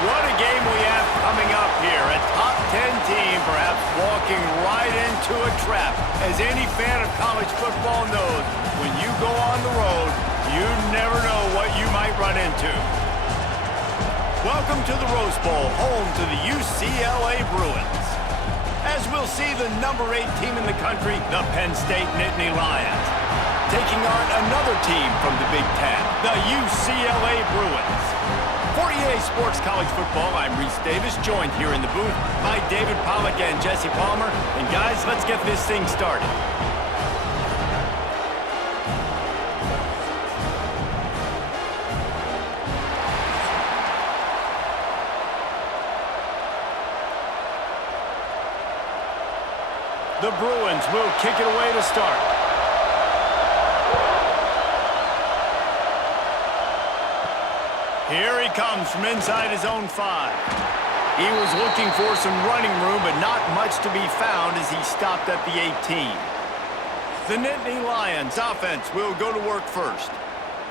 What a game we have coming up here. A top 10 team perhaps walking right into a trap. As any fan of college football knows, when you go on the road, you never know what you might run into. Welcome to the Rose Bowl, home to the UCLA Bruins. As we'll see, the number 8 team in the country, the Penn State Nittany Lions, taking on another team from the Big Ten, the UCLA Bruins. For EA Sports College Football, I'm Reese Davis, joined here in the booth by David Pollack and Jesse Palmer. And guys, let's get this thing started. The Bruins will kick it away to start. Here he comes from inside his own 5. He was looking for some running room, but not much to be found as he stopped at the 18. The Nittany Lions offense will go to work first.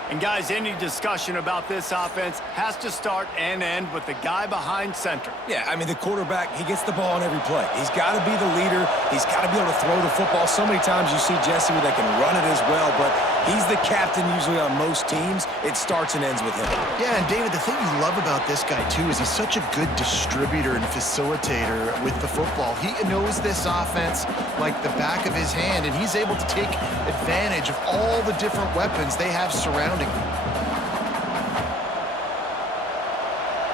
And guys, any discussion about this offense has to start and end with the guy behind center. Yeah, I mean, the quarterback, he gets the ball on every play. He's got to be the leader. He's got to be able to throw the football. So many times you see Jesse where they can run it as well, but he's the captain usually on most teams. It starts and ends with him. Yeah, and David, the thing you love about this guy, too, is he's such a good distributor and facilitator with the football. He knows this offense like the back of his hand, and he's able to take advantage of all the different weapons they have surrounding him.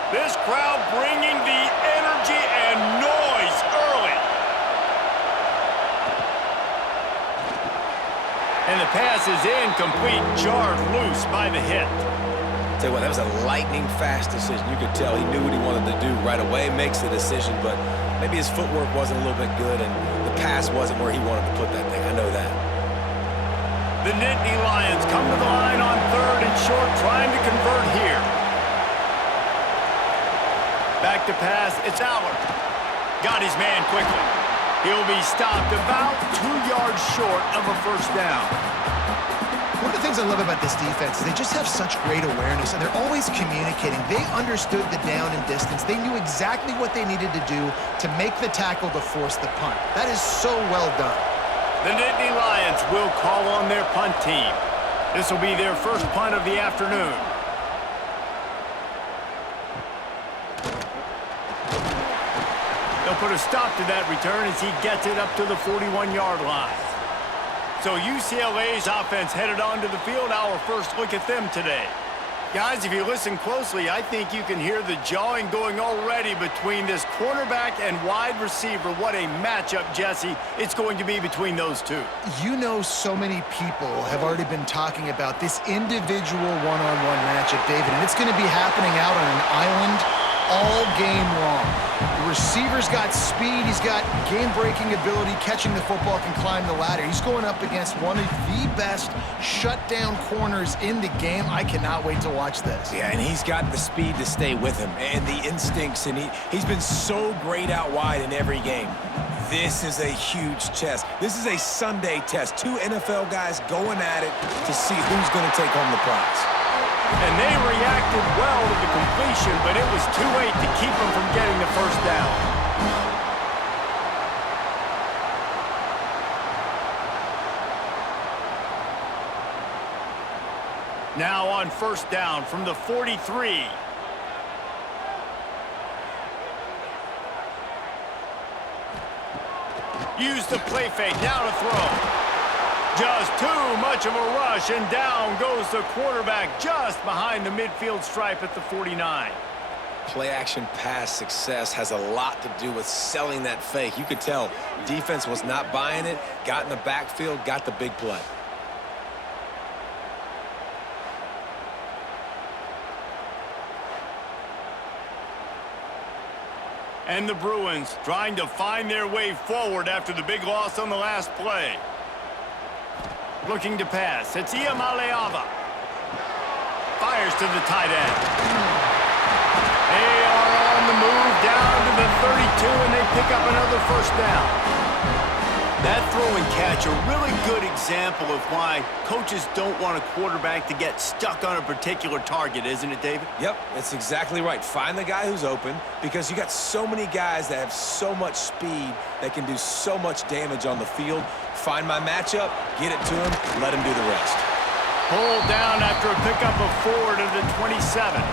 This crowd bringing the energy and noise early. And the pass is incomplete, jarred loose by the hit. Tell you what, that was a lightning-fast decision. You could tell he knew what he wanted to do right away, makes the decision, but maybe his footwork wasn't a little bit good, and the pass wasn't where he wanted to put that thing. I know that. The Nittany Lions come to the line on 3rd and short, trying to convert here. Back to pass, it's Allard. Got his man quickly. He'll be stopped about 2 yards short of a first down. One of the things I love about this defense is they just have such great awareness, and they're always communicating. They understood the down and distance. They knew exactly what they needed to do to make the tackle to force the punt. That is so well done. The Nittany Lions will call on their punt team. This will be their first punt of the afternoon. They'll put a stop to that return as he gets it up to the 41-yard line. So UCLA's offense headed onto the field. Our first look at them today. Guys, if you listen closely, I think you can hear the jawing going already between this quarterback and wide receiver. What a matchup, Jesse, it's going to be between those two. You know, so many people have already been talking about this individual one-on-one matchup, David, and it's going to be happening out on an island all game long. The receiver's got speed, he's got game-breaking ability, catching the football, can climb the ladder. He's going up against one of the best shutdown corners in the game. I cannot wait to watch this. Yeah, and he's got the speed to stay with him and the instincts, and he's been so great out wide in every game. This is a huge test. This is a Sunday test. 2 NFL guys going at it to see who's going to take home the prize. And they reacted well to the completion, but it was too late to keep them from getting the first down. Now on first down from the 43. Use the play fake, now to throw. Just too much of a rush, and down goes the quarterback just behind the midfield stripe at the 49. Play-action pass success has a lot to do with selling that fake. You could tell defense was not buying it, got in the backfield, got the big play. And the Bruins trying to find their way forward after the big loss on the last play. Looking to pass. It's Iamaleava. Fires to the tight end. They are on the move down to the 32, and they pick up another first down. That throw and catch, a really good example of why coaches don't want a quarterback to get stuck on a particular target, isn't it, David? Yep, that's exactly right. Find the guy who's open, because you got so many guys that have so much speed that can do so much damage on the field. Find my matchup, get it to him, let him do the rest. Pulled down after a pickup of 4 to the 27.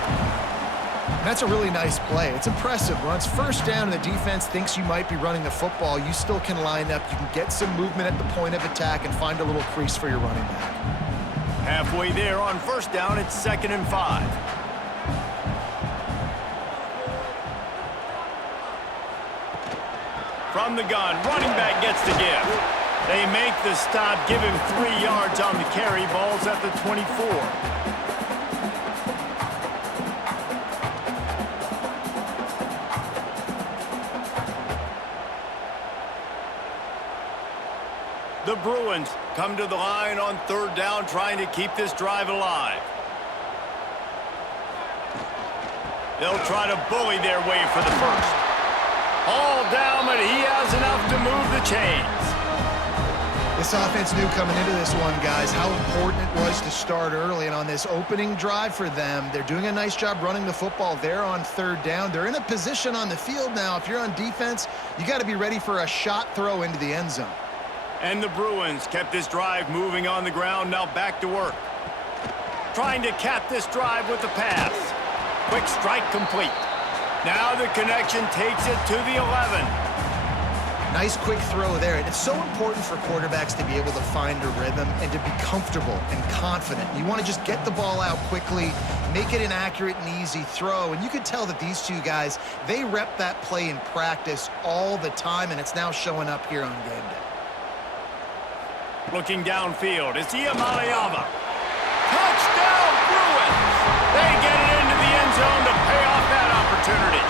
That's a really nice play. It's impressive. Once first down and the defense thinks you might be running the football, you still can line up. You can get some movement at the point of attack and find a little crease for your running back. Halfway there on first down, it's 2nd and 5. From the gun, running back gets the give. They make the stop, give him 3 yards on the carry. Ball's at the 24. The Bruins come to the line on 3rd down, trying to keep this drive alive. They'll try to bully their way for the first. All down, but he has enough to move the chains. This offense knew coming into this one, guys, how important it was to start early. And on this opening drive for them, they're doing a nice job running the football. They're on 3rd down. They're in a position on the field now. If you're on defense, you got to be ready for a shot throw into the end zone. And the Bruins kept this drive moving on the ground, now back to work. Trying to cap this drive with a pass. Quick strike complete. Now the connection takes it to the 11. Nice quick throw there. And it's so important for quarterbacks to be able to find a rhythm and to be comfortable and confident. You want to just get the ball out quickly, make it an accurate and easy throw. And you could tell that these two guys, they rep that play in practice all the time, and it's now showing up here on game day. Looking downfield, it's Iamaleava. Touchdown, Bruins! They get it into the end zone to pay off that opportunity.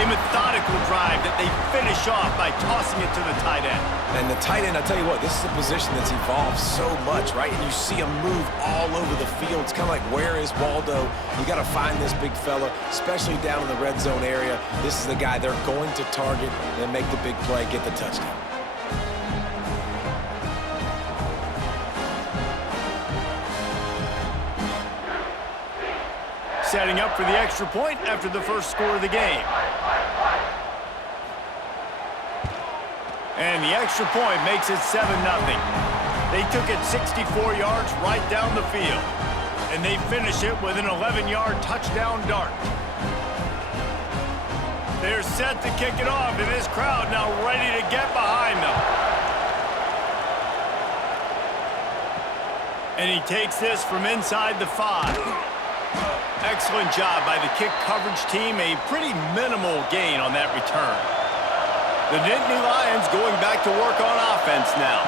A methodical drive that they finish off by tossing it to the tight end. And the tight end, I'll tell you what, this is a position that's evolved so much, right? And you see him move all over the field. It's kind of like, where is Waldo? You got to find this big fella, especially down in the red zone area. This is the guy they're going to target and make the big play, get the touchdown. Setting up for the extra point after the first score of the game. And the extra point makes it 7-0. They took it 64 yards right down the field. And they finish it with an 11-yard touchdown dart. They're set to kick it off, and this crowd now ready to get behind them. And he takes this from inside the 5. Excellent job by the kick coverage team. A pretty minimal gain on that return. The Nittnany Lions going back to work on offense now.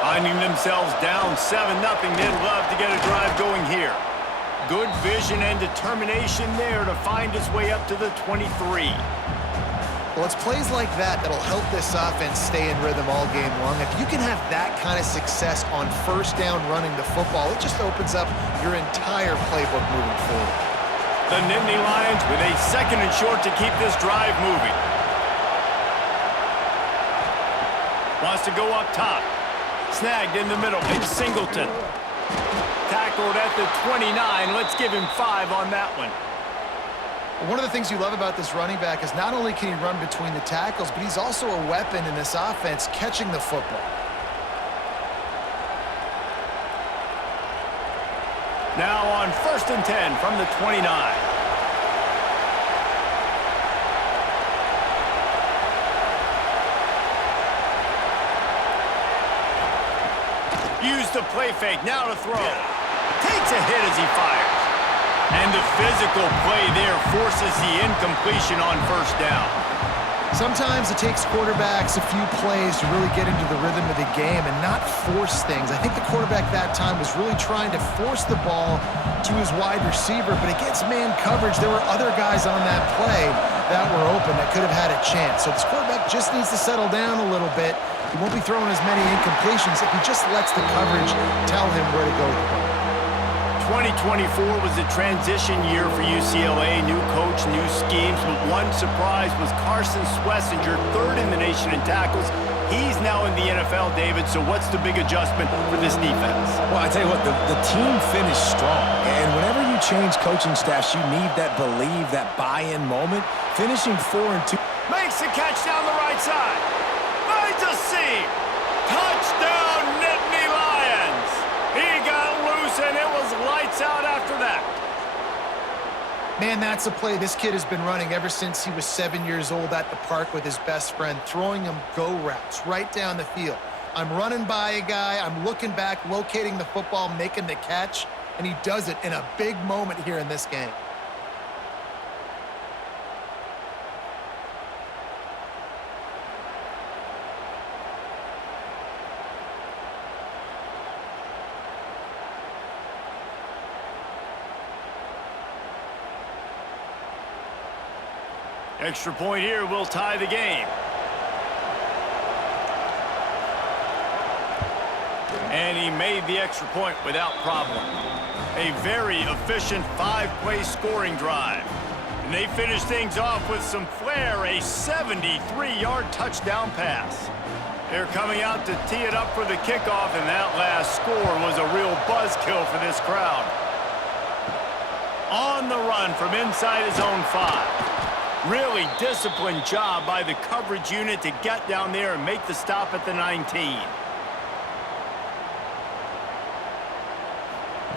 Finding themselves down 7-0, they'd love to get a drive going here. Good vision and determination there to find his way up to the 23. Well, it's plays like that that'll help this offense stay in rhythm all game long. If you can have that kind of success on first down running the football, it just opens up your entire playbook moving forward. The Nittany Lions with a 2nd and short to keep this drive moving. Wants to go up top. Snagged in the middle. It's Singleton. Tackled at the 29. Let's give him 5 on that one. One of the things you love about this running back is not only can he run between the tackles, but he's also a weapon in this offense catching the football. Now on 1st and 10 from the 29. Use the play fake, now to throw. Takes a hit as he fires. And the physical play there forces the incompletion on first down. Sometimes it takes quarterbacks a few plays to really get into the rhythm of the game and not force things. I think the quarterback that time was really trying to force the ball to his wide receiver, but against man coverage, there were other guys on that play that were open that could have had a chance. So this quarterback just needs to settle down a little bit. He won't be throwing as many incompletions if he just lets the coverage tell him where to go with the ball. 2024 was a transition year for UCLA. New coach, new schemes, but one surprise was Carson Schlesinger, 3rd in the nation in tackles. He's now in the NFL, David, so what's the big adjustment for this defense? Well, I tell you what, the team finished strong. And whenever you change coaching staffs, you need that believe, that buy-in moment. Finishing 4-2. Makes the catch down the right side. Finds a seam. Touchdown, Nittnany Lions. He got loose, and it was lights out after that. Man, that's a play this kid has been running ever since he was 7 years old at the park with his best friend, throwing him go routes right down the field. I'm running by a guy, I'm looking back, locating the football, making the catch, and he does it in a big moment here in this game. Extra point here will tie the game. And he made the extra point without problem. A very efficient 5-play scoring drive. And they finish things off with some flair, a 73-yard touchdown pass. They're coming out to tee it up for the kickoff, and that last score was a real buzzkill for this crowd. On the run from inside his own 5. Really disciplined job by the coverage unit to get down there and make the stop at the 19.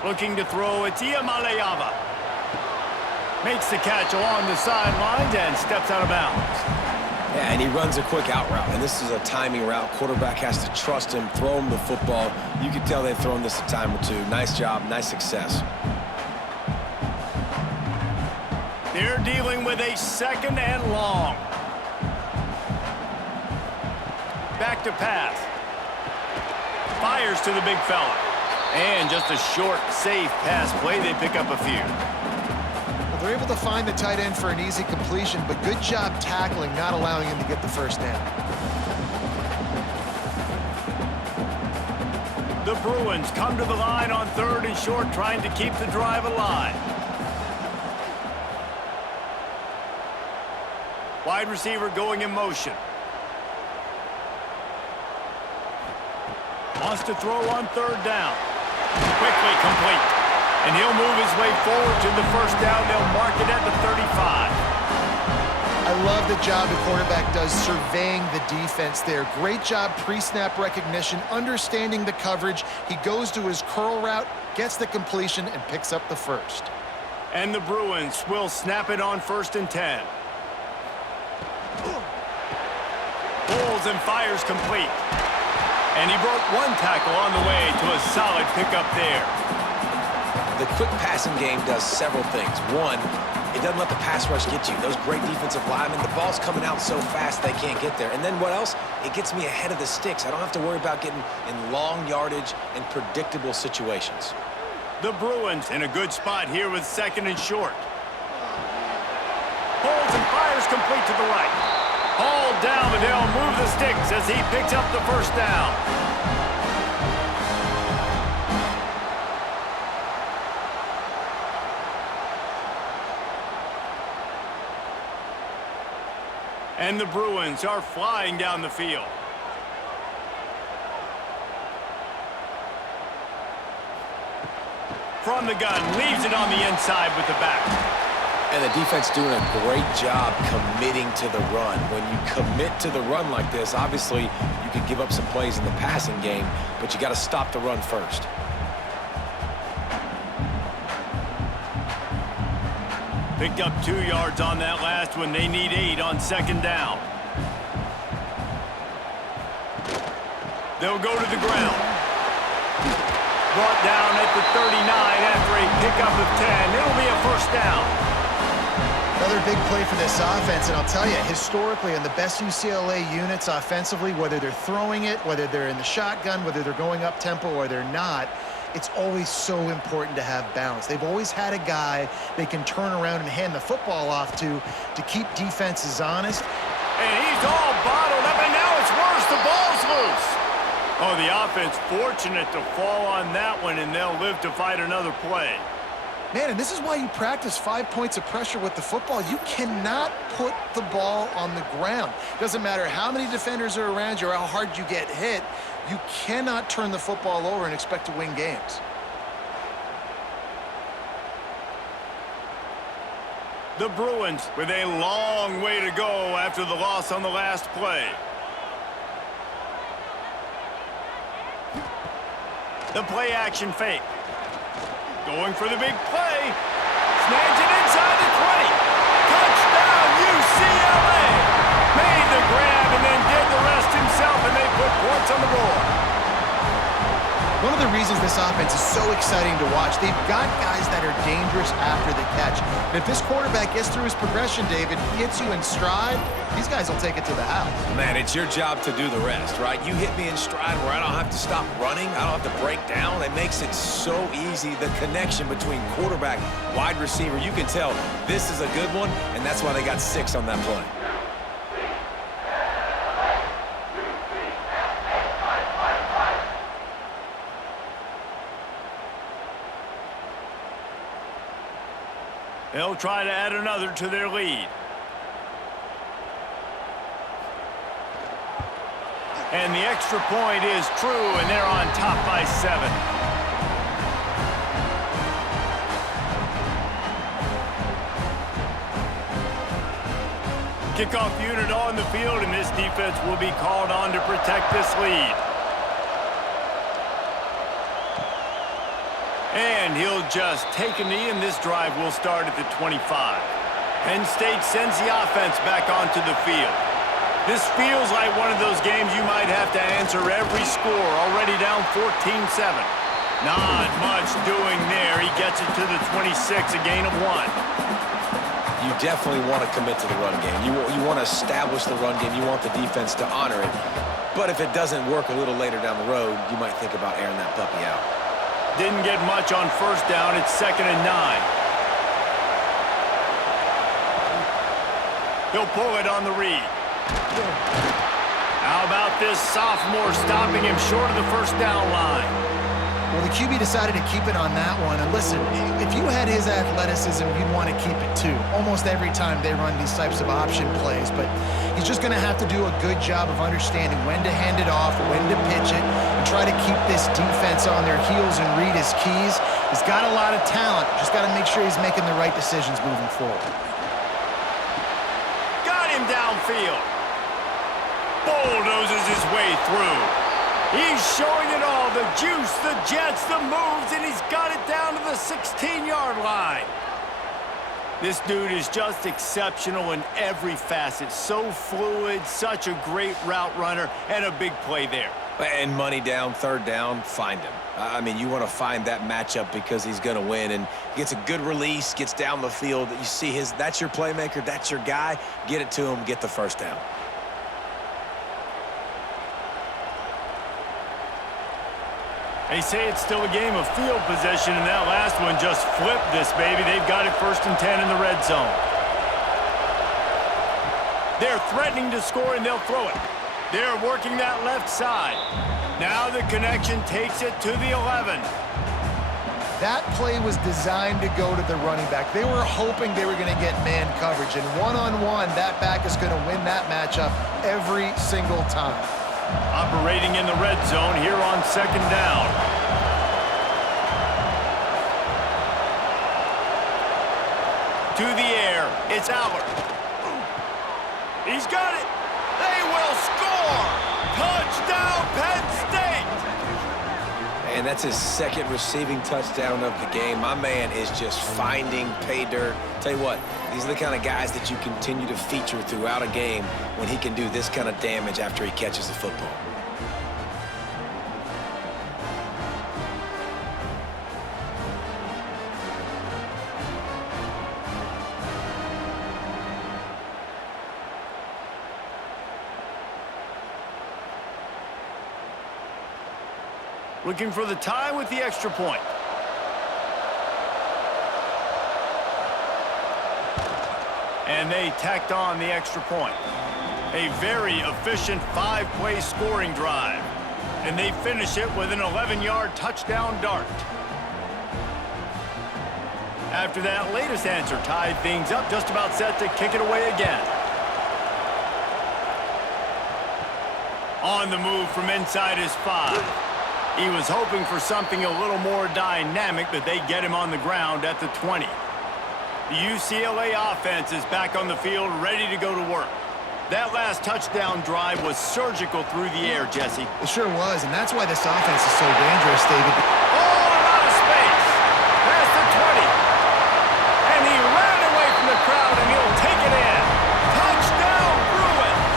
Looking to throw, it's Iamaleava. Makes the catch along the sidelines and steps out of bounds. Yeah, and he runs a quick out route, and this is a timing route. Quarterback has to trust him, throw him the football. You can tell they've thrown this a time or two. Nice job, nice success. They're dealing with a 2nd and long. Back to pass. Fires to the big fella. And just a short, safe pass play. They pick up a few. Well, they're able to find the tight end for an easy completion, but good job tackling, not allowing him to get the first down. The Bruins come to the line on 3rd and short, trying to keep the drive alive. Wide receiver going in motion. Wants to throw on 3rd down. Quickly complete. And he'll move his way forward to the first down. They'll mark it at the 35. I love the job the quarterback does surveying the defense there. Great job pre-snap recognition, understanding the coverage. He goes to his curl route, gets the completion, and picks up the first. And the Bruins will snap it on 1st and 10. Pulls and fires complete. And he broke one tackle on the way to a solid pickup there. The quick passing game does several things. One, it doesn't let the pass rush get you. Those great defensive linemen, the ball's coming out so fast they can't get there. And then what else? It gets me ahead of the sticks. I don't have to worry about getting in long yardage and predictable situations. The Bruins in a good spot here with 2nd and short. Pulls and fires complete to the right. Hauled down, but they'll move the sticks as he picks up the first down. And the Bruins are flying down the field. From the gun, leaves it on the inside with the back. And the defense doing a great job committing to the run. When you commit to the run like this, obviously you could give up some plays in the passing game, but you got to stop the run first. Picked up 2 yards on that last one. They need 8 on 2nd down. They'll go to the ground. Brought down at the 39 after a pickup of 10. It'll be a first down. Another big play for this offense, and I'll tell you, historically, in the best UCLA units offensively, whether they're throwing it, whether they're in the shotgun, whether they're going up tempo or they're not, it's always so important to have balance. They've always had a guy they can turn around and hand the football off to keep defenses honest. And he's all bottled up, and now it's worse. The ball's loose. Oh, the offense fortunate to fall on that one, and they'll live to fight another play. Man, and this is why you practice 5 points of pressure with the football. You cannot put the ball on the ground. Doesn't matter how many defenders are around you or how hard you get hit, you cannot turn the football over and expect to win games. The Bruins with a long way to go after the loss on the last play. The play action fake. Going for the big play. Snags it inside the 20. Touchdown, UCLA. Made the grab and then did the rest himself, and they put points on the board. One of the reasons this offense is so exciting to watch, they've got guys that are dangerous after the catch. And if this quarterback gets through his progression, David, hits you in stride, these guys will take it to the house. Man, it's your job to do the rest, right? You hit me in stride where I don't have to stop running. I don't have to break down. It makes it so easy. The connection between quarterback, wide receiver, you can tell this is a good one, and that's why they got 6 on that play. They'll try to add another to their lead. And the extra point is true, and they're on top by 7. Kickoff unit on the field, and this defense will be called on to protect this lead. And he'll just take a knee, and this drive will start at the 25. Penn State sends the offense back onto the field. This feels like one of those games you might have to answer every score, already down 14-7. Not much doing there. He gets it to the 26, a gain of 1. You definitely want to commit to the run game. You want to establish the run game. You want the defense to honor it. But if it doesn't work a little later down the road, you might think about airing that puppy out. Didn't get much on first down. It's 2nd and 9. He'll pull it on the read. How about this sophomore stopping him short of the first down line? Well, the QB decided to keep it on that one. And listen, if you had his athleticism, you'd want to keep it too. Almost every time they run these types of option plays. But he's just going to have to do a good job of understanding when to hand it off, when to pitch it, and try to keep this defense on their heels and read his keys. He's got a lot of talent. Just got to make sure he's making the right decisions moving forward. Got him downfield. Bulldozes his way through. He's showing it all, the juice, the jets, the moves, and he's got it down to the 16-yard line. This dude is just exceptional in every facet. So fluid, such a great route runner, and a big play there. And money down, 3rd down, find him. I mean, you want to find that matchup because he's going to win, and gets a good release, gets down the field. You see that's your playmaker, that's your guy. Get it to him, get the 1st down. They say it's still a game of field possession, and that last one just flipped this baby. They've got it 1st and 10 in the red zone. They're threatening to score, and they'll throw it. They're working that left side. Now the connection takes it to the 11. That play was designed to go to the running back. They were hoping they were going to get man coverage, and one-on-one, that back is going to win that matchup every single time. Operating in the red zone here on 2nd down. To the air, it's Allard. He's got it. They will score. Touchdown, Penn State. And that's his 2nd receiving touchdown of the game. My man is just finding pay dirt. Tell you what, these are the kind of guys that you continue to feature throughout a game when he can do this kind of damage after he catches the football. Looking for the tie with the extra point. And they tacked on the extra point. A very efficient 5-play scoring drive. And they finish it with an 11-yard touchdown dart. After that latest answer tied things up, just about set to kick it away again. On the move from inside his 5. He was hoping for something a little more dynamic, but they get him on the ground at the 20. The UCLA offense is back on the field, ready to go to work. That last touchdown drive was surgical through the air, Jesse. It sure was, and that's why this offense is so dangerous, David. Oh, a lot of space. Past the 20. And he ran away from the crowd, and he'll take it in. Touchdown, Bruins.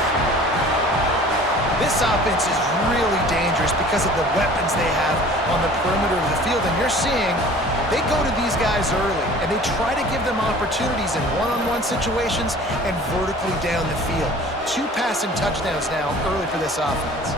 This offense is really dangerous because of the weapons they have on the perimeter of the field, and you're seeing they go to these guys early, and they try to give them opportunities in one-on-one situations and vertically down the field. 2 passing touchdowns now early for this offense.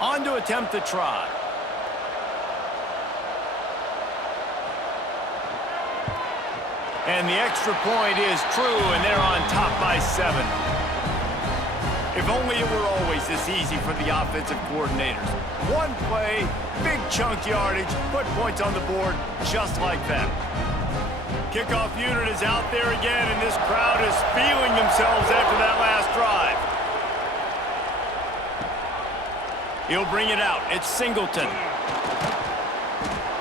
On to attempt the try. And the extra point is true, and they're on top by 7. If only it were always this easy for the offensive coordinators. One play, big chunk yardage, put points on the board just like that. Kickoff unit is out there again, and this crowd is feeling themselves after that last drive. He'll bring it out. It's Singleton.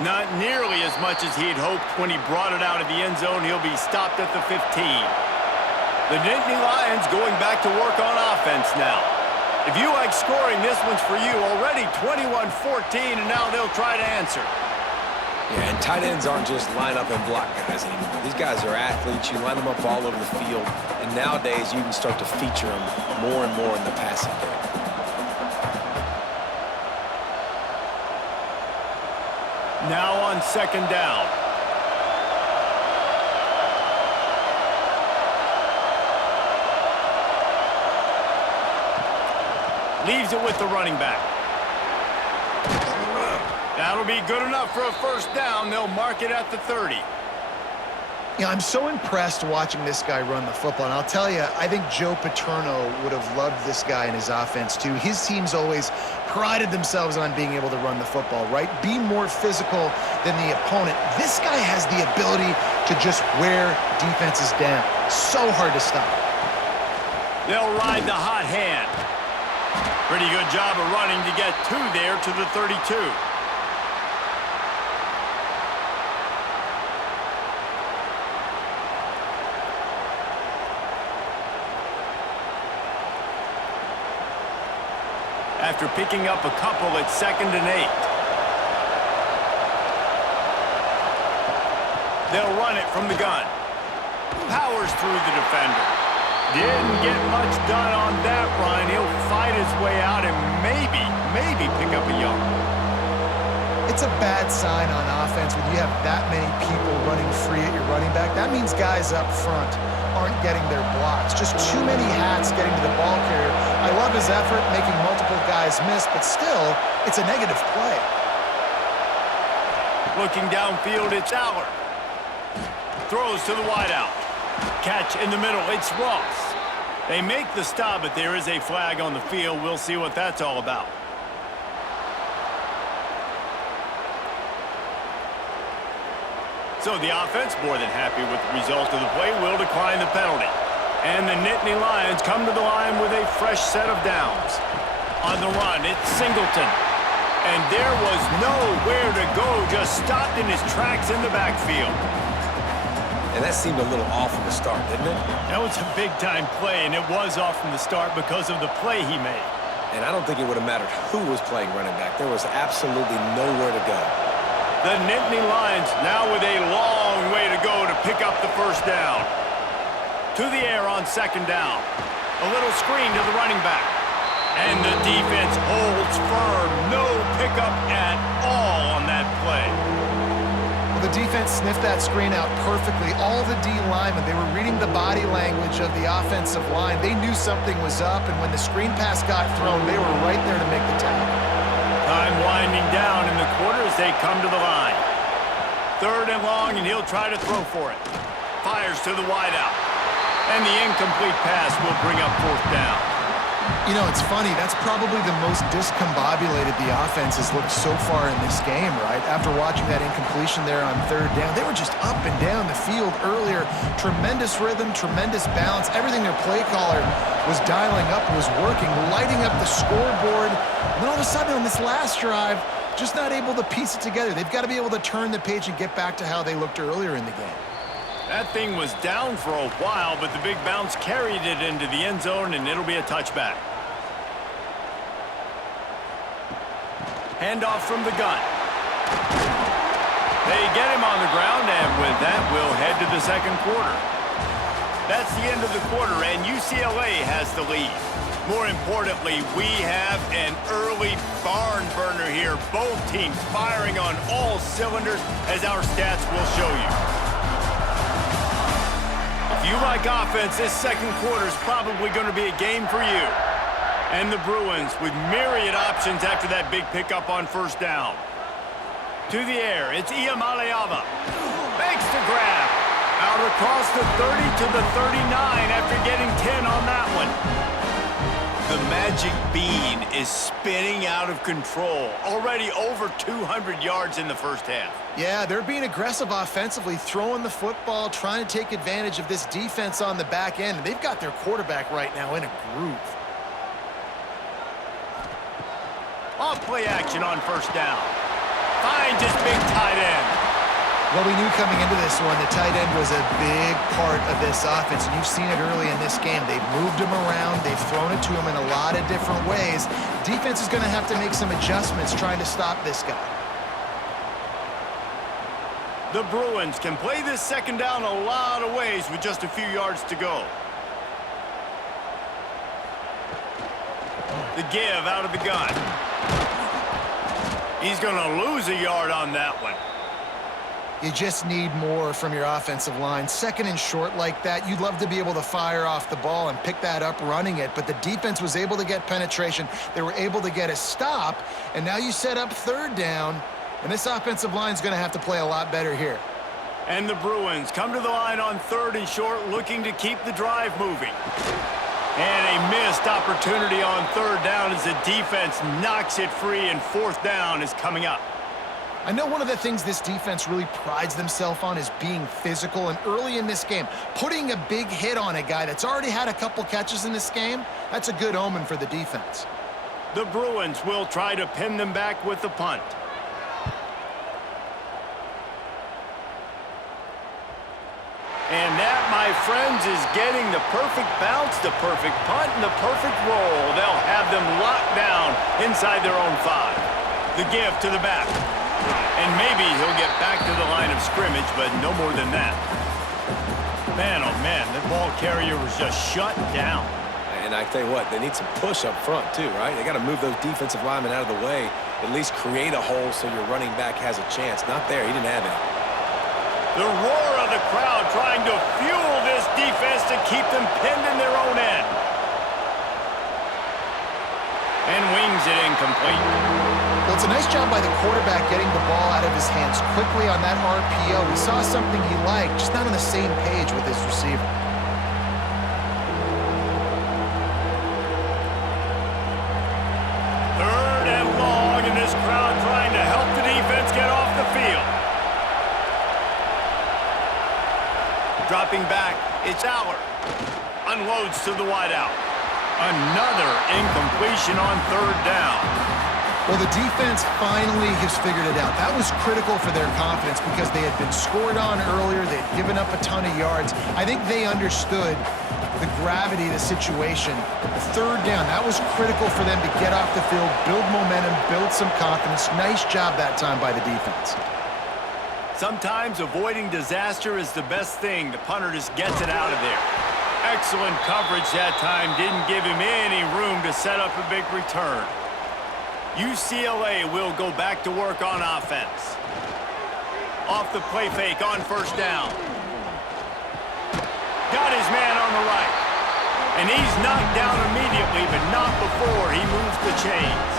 Not nearly as much as he'd hoped when he brought it out of the end zone. He'll be stopped at the 15. The Nittnany Lions going back to work on offense now. If you like scoring, this one's for you. Already 21-14, and now they'll try to answer. Yeah, and tight ends aren't just line up and block guys anymore. These guys are athletes. You line them up all over the field. And nowadays, you can start to feature them more and more in the passing game. Now on 2nd down. Leaves it with the running back. That'll be good enough for a 1st down. They'll mark it at the 30. Yeah, I'm so impressed watching this guy run the football. And I'll tell you, I think Joe Paterno would have loved this guy in his offense, too. His teams always prided themselves on being able to run the football, right? Be more physical than the opponent. This guy has the ability to just wear defenses down. So hard to stop. They'll ride the hot hand. Pretty good job of running to get 2 there to the 32. After picking up a couple at 2nd and 8. They'll run it from the gun. Powers through the defender. Didn't get much done on that run. He'll fight his way out and maybe pick up a yard. It's a bad sign on offense when you have that many people running free at your running back. That means guys up front aren't getting their blocks. Just too many hats getting to the ball carrier. I love his effort, making multiple guys miss, but still, it's a negative play. Looking downfield, it's Aller. Throws to the wideout. Catch in the middle, it's Ross. They make the stop, but there is a flag on the field. We'll see what that's all about. So the offense, more than happy with the result of the play, will decline the penalty. And the Nittany Lions come to the line with a fresh set of downs. On the run, it's Singleton. And there was nowhere to go, just stopped in his tracks in the backfield. And that seemed a little off from the start, didn't it? That was a big-time play, and it was off from the start because of the play he made. And I don't think it would have mattered who was playing running back. There was absolutely nowhere to go. The Nittany Lions now with a long way to go to pick up the 1st down. To the air on 2nd down. A little screen to the running back. And the defense holds firm. No pickup at all on that play. The defense sniffed that screen out perfectly. All the D linemen, they were reading the body language of the offensive line. They knew something was up, and when the screen pass got thrown, they were right there to make the tackle. Time winding down in the quarter as they come to the line. 3rd and long, and he'll try to throw for it. Fires to the wideout. And the incomplete pass will bring up 4th down. You know, it's funny. That's probably the most discombobulated the offense has looked so far in this game, right? After watching that incompletion there on 3rd down, they were just up and down the field earlier. Tremendous rhythm, tremendous balance. Everything their play caller was dialing up was working, lighting up the scoreboard. And then all of a sudden on this last drive, just not able to piece it together. They've got to be able to turn the page and get back to how they looked earlier in the game. That thing was down for a while, but the big bounce carried it into the end zone, and it'll be a touchback. Handoff from the gun. They get him on the ground, and with that, we'll head to the 2nd quarter. That's the end of the quarter, and UCLA has the lead. More importantly, we have an early barn burner here. Both teams firing on all cylinders, as our stats will show you. If you like offense, this 2nd quarter is probably going to be a game for you. And the Bruins with myriad options after that big pickup on 1st down. To the air, it's Iamaleava. Makes the grab. Out across the 30 to the 39 after getting 10 on that one. The magic bean is spinning out of control. Already over 200 yards in the 1st half. Yeah, they're being aggressive offensively, throwing the football, trying to take advantage of this defense on the back end. And they've got their quarterback right now in a groove. Off play action on 1st down. Finds his big tight end. Well, we knew coming into this one, the tight end was a big part of this offense, and you've seen it early in this game. They've moved him around. They've thrown it to him in a lot of different ways. Defense is going to have to make some adjustments trying to stop this guy. The Bruins can play this 2nd down a lot of ways with just a few yards to go. The give out of the gun. He's going to lose a yard on that one. You just need more from your offensive line. 2nd and short like that, you'd love to be able to fire off the ball and pick that up running it, but the defense was able to get penetration. They were able to get a stop, and now you set up 3rd down, and this offensive line is going to have to play a lot better here. And the Bruins come to the line on 3rd and short, looking to keep the drive moving. And a missed opportunity on 3rd down as the defense knocks it free, and 4th down is coming up. I know one of the things this defense really prides themselves on is being physical, and early in this game, putting a big hit on a guy that's already had a couple catches in this game, that's a good omen for the defense. The Bruins will try to pin them back with the punt. And that, my friends, is getting the perfect bounce, the perfect punt, and the perfect roll. They'll have them locked down inside their own 5. The give to the back. And maybe he'll get back to the line of scrimmage, but no more than that. Man, oh man, the ball carrier was just shut down. And I tell you what, they need some push up front too, right? They got to move those defensive linemen out of the way, at least create a hole so your running back has a chance. Not there, he didn't have it. The roar of the crowd trying to fuel this defense to keep them pinned in their own end. And wings it incomplete. Well, it's a nice job by the quarterback getting the ball out of his hands quickly on that RPO. He saw something he liked, just not on the same page with his receiver. Third and long, and this crowd trying to help the defense get off the field. Dropping back, it's Aller. Unloads to the wideout. Another incompletion on 3rd down. Well, the defense finally has figured it out. That was critical for their confidence because they had been scored on earlier. They had given up a ton of yards. I think they understood the gravity of the situation. The 3rd down, that was critical for them to get off the field, build momentum, build some confidence. Nice job that time by the defense. Sometimes avoiding disaster is the best thing. The punter just gets it out of there. Excellent coverage that time. Didn't give him any room to set up a big return. UCLA will go back to work on offense. Off the play fake on first down. Got his man on the right. And he's knocked down immediately, but not before he moves the chains.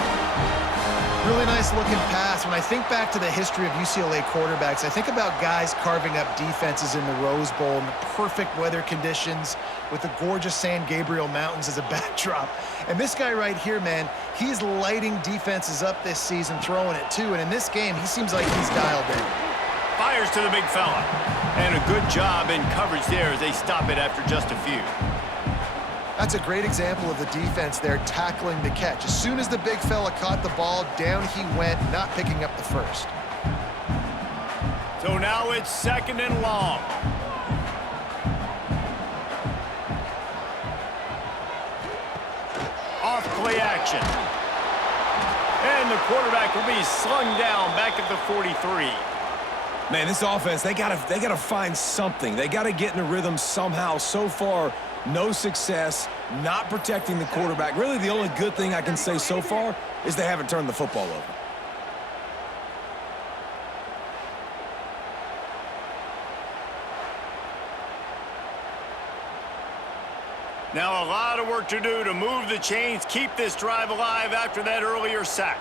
Really nice looking pass. When I think back to the history of UCLA quarterbacks, I think about guys carving up defenses in the Rose Bowl in the perfect weather conditions with the gorgeous San Gabriel Mountains as a backdrop. And this guy right here, man, he's lighting defenses up this season, throwing it too. And in this game, he seems like he's dialed in. Fires to the big fella. And a good job in coverage there as they stop it after just a few. That's a great example of the defense there tackling the catch. As soon as the big fella caught the ball, down he went, not picking up the first. So now it's 2nd and long. Off play action. And the quarterback will be slung down back at the 43. Man, this offense, they gotta find something. They gotta get in a rhythm somehow. So far, no success, not protecting the quarterback. Really, the only good thing I can say so far is they haven't turned the football over. Now a lot of work to do to move the chains, keep this drive alive after that earlier sack.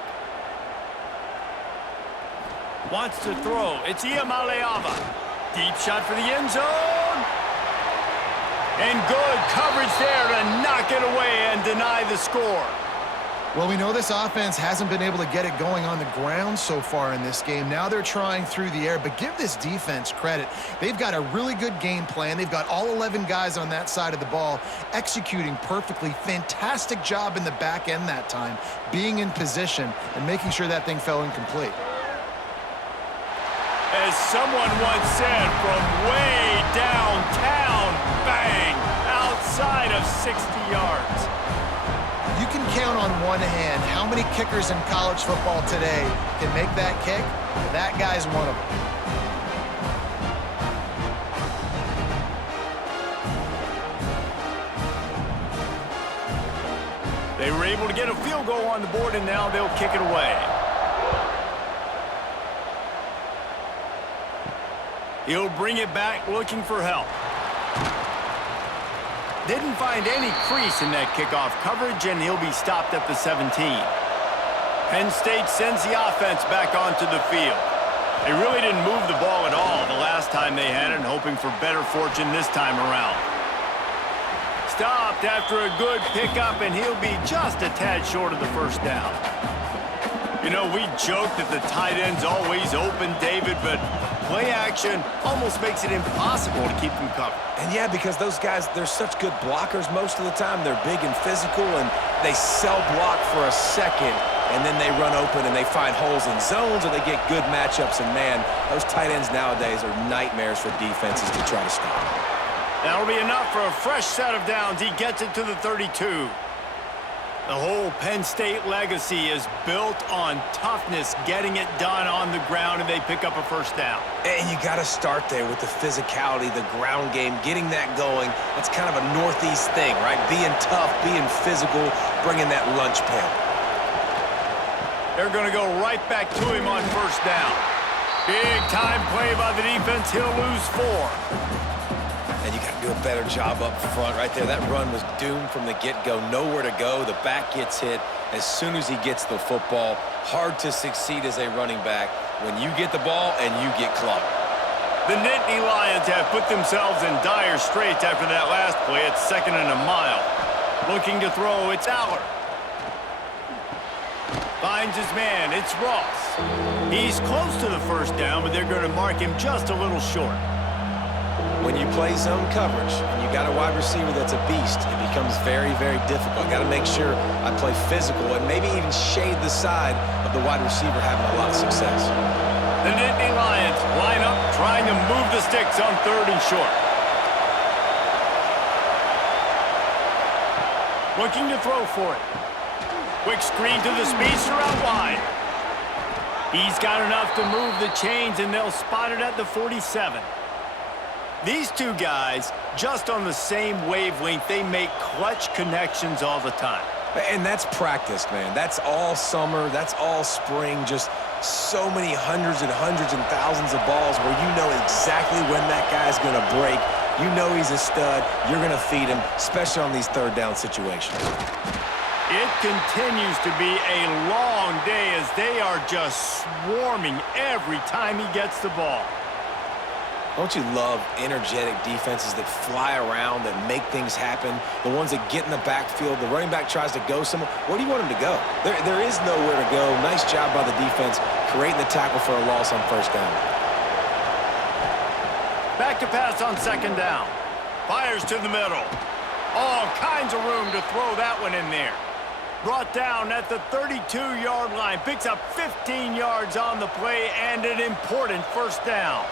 Wants to throw. It's Iamaleava. Deep shot for the end zone. And good coverage there to knock it away and deny the score. Well, we know this offense hasn't been able to get it going on the ground so far in this game. Now they're trying through the air, but give this defense credit. They've got a really good game plan. They've got all 11 guys on that side of the ball executing perfectly. Fantastic job in the back end that time, being in position and making sure that thing fell incomplete. As someone once said, from way downtown, bang, outside of 60 yards. You can count on one hand how many kickers in college football today can make that kick, and that guy's one of them. They were able to get a field goal on the board, and now they'll kick it away. He'll bring it back looking for help. Didn't find any crease in that kickoff coverage, and he'll be stopped at the 17. Penn State sends the offense back onto the field. They really didn't move the ball at all the last time they had it, hoping for better fortune this time around. Stopped after a good pickup, and he'll be just a tad short of the first down. You know, we joke that the tight end's always open, David, but play action almost makes it impossible to keep them covered. And yeah, because those guys, they're such good blockers most of the time. They're big and physical, and they sell block for a second, and then they run open and they find holes in zones, or they get good matchups. And man, those tight ends nowadays are nightmares for defenses to try to stop. That'll be enough for a fresh set of downs. He gets it to the 32. The whole Penn State legacy is built on toughness, getting it done on the ground, and they pick up a first down. And you got to start there with the physicality, the ground game, getting that going. That's kind of a Northeast thing, right? Being tough, being physical, bringing that lunch pail. They're going to go right back to him on first down. Big time play by the defense. He'll lose 4. And you got to do a better job up front right there. That run was doomed from the get-go. Nowhere to go. The back gets hit as soon as he gets the football. Hard to succeed as a running back when you get the ball and you get clogged. The Nittnany Lions have put themselves in dire straits after that last play. It's 2nd and a mile. Looking to throw, it's Aller. Finds his man, it's Ross. He's close to the first down, but they're going to mark him just a little short. When you play zone coverage and you got a wide receiver that's a beast, it becomes very, very difficult. Got to make sure I play physical and maybe even shade the side of the wide receiver having a lot of success. The Nittany Lions line up, trying to move the sticks on 3rd and short. Looking to throw for it. Quick screen to the speedster out wide. He's got enough to move the chains, and they'll spot it at the 47. These two guys, just on the same wavelength, they make clutch connections all the time. And that's practiced, man. That's all summer. That's all spring. Just so many hundreds and thousands of balls where you know exactly when that guy's going to break. You know he's a stud. You're going to feed him, especially on these third down situations. It continues to be a long day as they are just swarming every time he gets the ball. Don't you love energetic defenses that fly around, that make things happen? The ones that get in the backfield, the running back tries to go somewhere. Where do you want him to go? There is nowhere to go. Nice job by the defense creating the tackle for a loss on first down. Back to pass on second down. Fires to the middle. All kinds of room to throw that one in there. Brought down at the 32-yard line. Picks up 15 yards on the play and an important first down.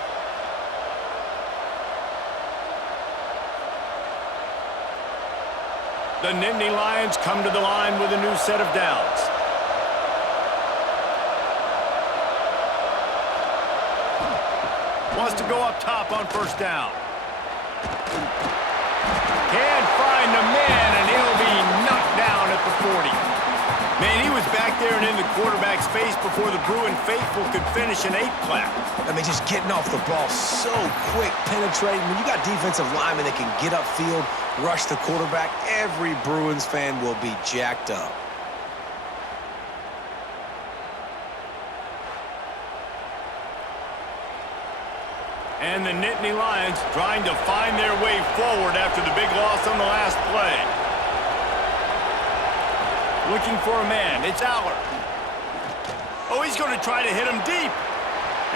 The Nittany Lions come to the line with a new set of downs. Wants to go up top on first down. Can't find the man, and he'll be knocked down at the 40. Man, he was back there and in the quarterback's face before the Bruin faithful could finish an 8-clap. I mean, just getting off the ball so quick, penetrating. When you got defensive linemen that can get upfield, rush the quarterback, every Bruins fan will be jacked up. And the Nittany Lions trying to find their way forward after the big loss on the last play. Looking for a man. It's Aller. Oh, he's going to try to hit him deep.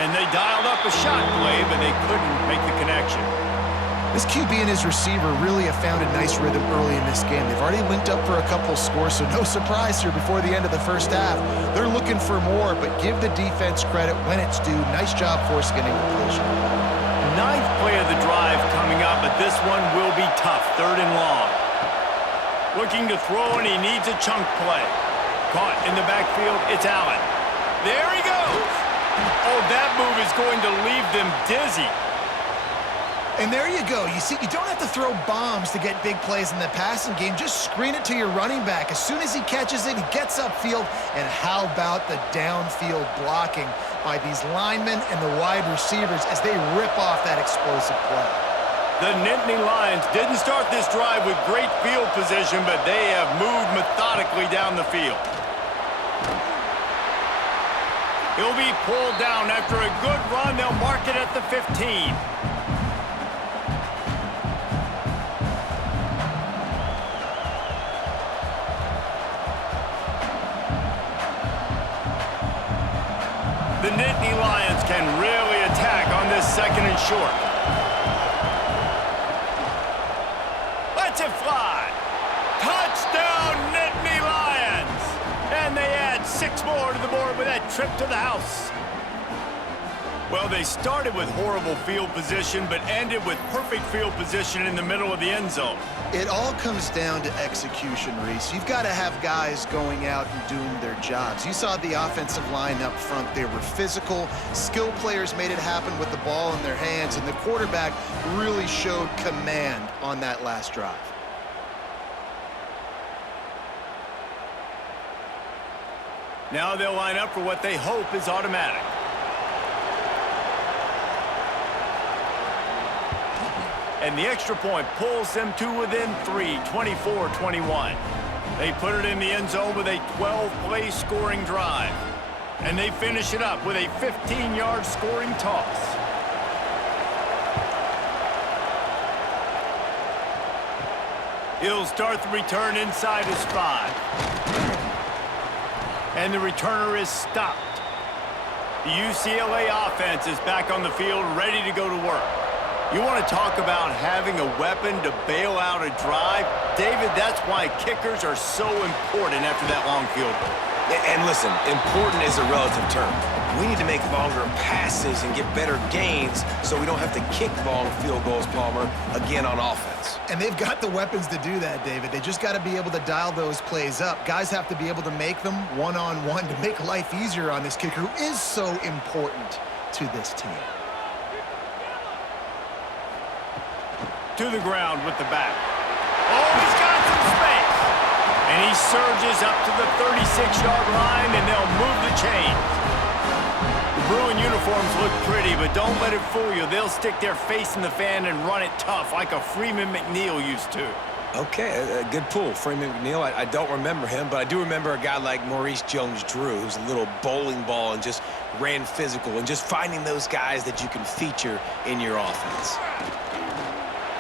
And they dialed up a shot play, but they couldn't make the connection. This QB and his receiver really have found a nice rhythm early in this game. They've already linked up for a couple scores, so no surprise here before the end of the first half. They're looking for more, but give the defense credit when it's due. Nice job forcing an incompletion. Ninth play of the drive coming up, but this one will be tough. Third and long. Looking to throw, and he needs a chunk play. Caught in the backfield, it's Allen. There he goes. Oh, that move is going to leave them dizzy. And there you go. You see, you don't have to throw bombs to get big plays in the passing game. Just screen it to your running back. As soon as he catches it, he gets upfield. And how about the downfield blocking by these linemen and the wide receivers as they rip off that explosive play? The Nittany Lions didn't start this drive with great field position, but they have moved methodically down the field. He'll be pulled down after a good run. They'll mark it at the 15. The Nittany Lions can really attack on this second and short. Let's it fly. Touchdown, Nittany Lions. And they add 6 more to the board with that trip to the house. Well, they started with horrible field position, but ended with perfect field position in the middle of the end zone. It all comes down to execution, Reese. You've got to have guys going out and doing their jobs. You saw the offensive line up front. They were physical. Skill players made it happen with the ball in their hands, and the quarterback really showed command on that last drive. Now they'll line up for what they hope is automatic. And the extra point pulls them to within 3, 24-21. They put it in the end zone with a 12-play scoring drive. And they finish it up with a 15-yard scoring toss. He'll start the return inside his 5. And the returner is stopped. The UCLA offense is back on the field, ready to go to work. You want to talk about having a weapon to bail out a drive? David, that's why kickers are so important after that long field goal. And listen, important is a relative term. We need to make longer passes and get better gains so we don't have to kick long field goals, Palmer, again on offense. And they've got the weapons to do that, David. They just got to be able to dial those plays up. Guys have to be able to make them one-on-one to make life easier on this kicker who is so important to this team. To the ground with the back. Oh, he's got some space. And he surges up to the 36-yard line, and they'll move the chains. The Bruin uniforms look pretty, but don't let it fool you. They'll stick their face in the fan and run it tough like a Freeman McNeil used to. Okay, a good pull. Freeman McNeil, I don't remember him, but I do remember a guy like Maurice Jones-Drew, who's a little bowling ball and just ran physical, and just finding those guys that you can feature in your offense.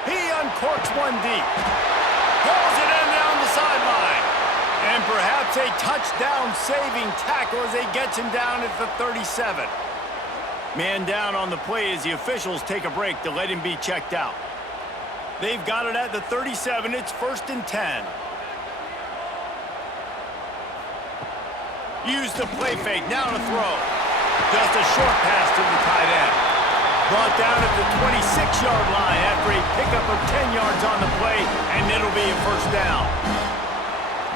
He uncorks one deep. Pulls it in down the sideline. And perhaps a touchdown-saving tackle as he gets him down at the 37. Man down on the play as the officials take a break to let him be checked out. They've got it at the 37. It's 1st and 10. Use the play fake. Now to throw. Just a short pass to the tight end. Brought down at the 26-yard line after a pickup of 10 yards on the play, and it'll be a 1st down.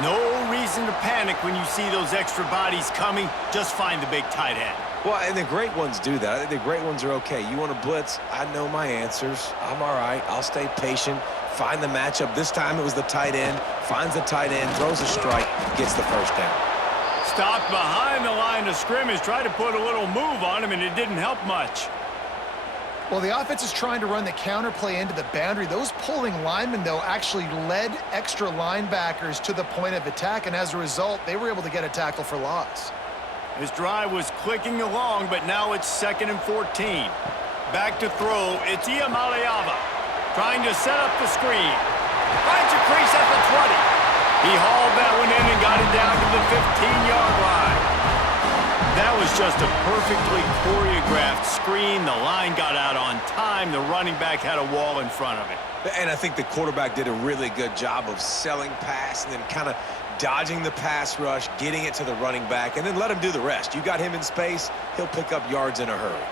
No reason to panic when you see those extra bodies coming. Just find the big tight end. Well, and the great ones do that. I think the great ones are okay. You want to blitz? I know my answers. I'm all right. I'll stay patient. Find the matchup. This time it was the tight end. Finds the tight end, throws a strike, gets the 1st down. Stopped behind the line of scrimmage. Tried to put a little move on him, and it didn't help much. Well, the offense is trying to run the counter play into the boundary. Those pulling linemen, though, actually led extra linebackers to the point of attack, and as a result, they were able to get a tackle for loss. His drive was clicking along, but now it's 2nd and 14. Back to throw, it's Iamaleava. Trying to set up the screen. Finds a crease at the 20. He hauled that one in and got it down to the 15-yard line. That was just a perfectly choreographed screen. The line got out on time. The running back had a wall in front of it. And I think the quarterback did a really good job of selling pass and then kind of dodging the pass rush, getting it to the running back, and then let him do the rest. You got him in space, he'll pick up yards in a hurry.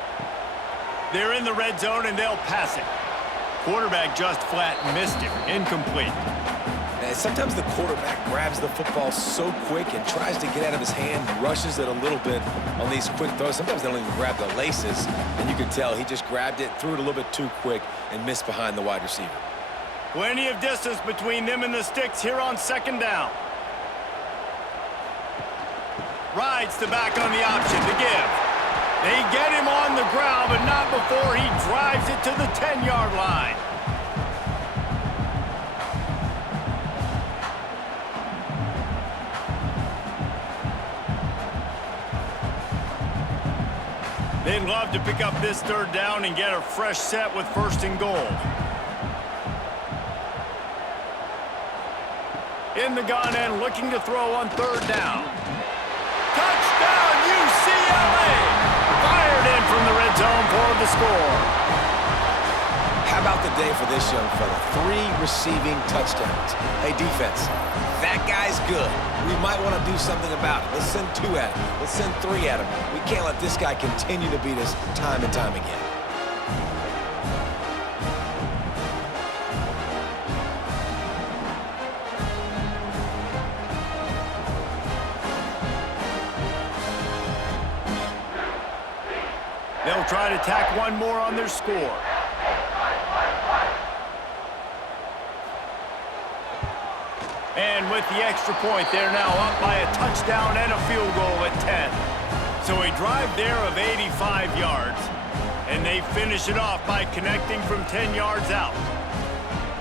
They're in the red zone, and they'll pass it. Quarterback just flat missed him. Incomplete. And sometimes the quarterback grabs the football so quick and tries to get out of his hand, rushes it a little bit on these quick throws. Sometimes they don't even grab the laces, and you can tell he just grabbed it, threw it a little bit too quick, and missed behind the wide receiver. Plenty of distance between them and the sticks here on 2nd down. Rides the back on the option to give. They get him on the ground, but not before he drives it to the 10-yard line. They'd love to pick up this 3rd down and get a fresh set with 1st and goal. In the gun and looking to throw on 3rd down. Touchdown, UCLA! Fired in from the red zone for the score. How about the day for this young fella? 3 receiving touchdowns. Hey, defense, that guy's good. We might want to do something about it. Let's send 2 at him. Let's send 3 at him. We can't let this guy continue to beat us time and time again. They'll try to tack one more on their score. And with the extra point, they're now up by a touchdown and a field goal at 10. So a drive there of 85 yards. And they finish it off by connecting from 10 yards out.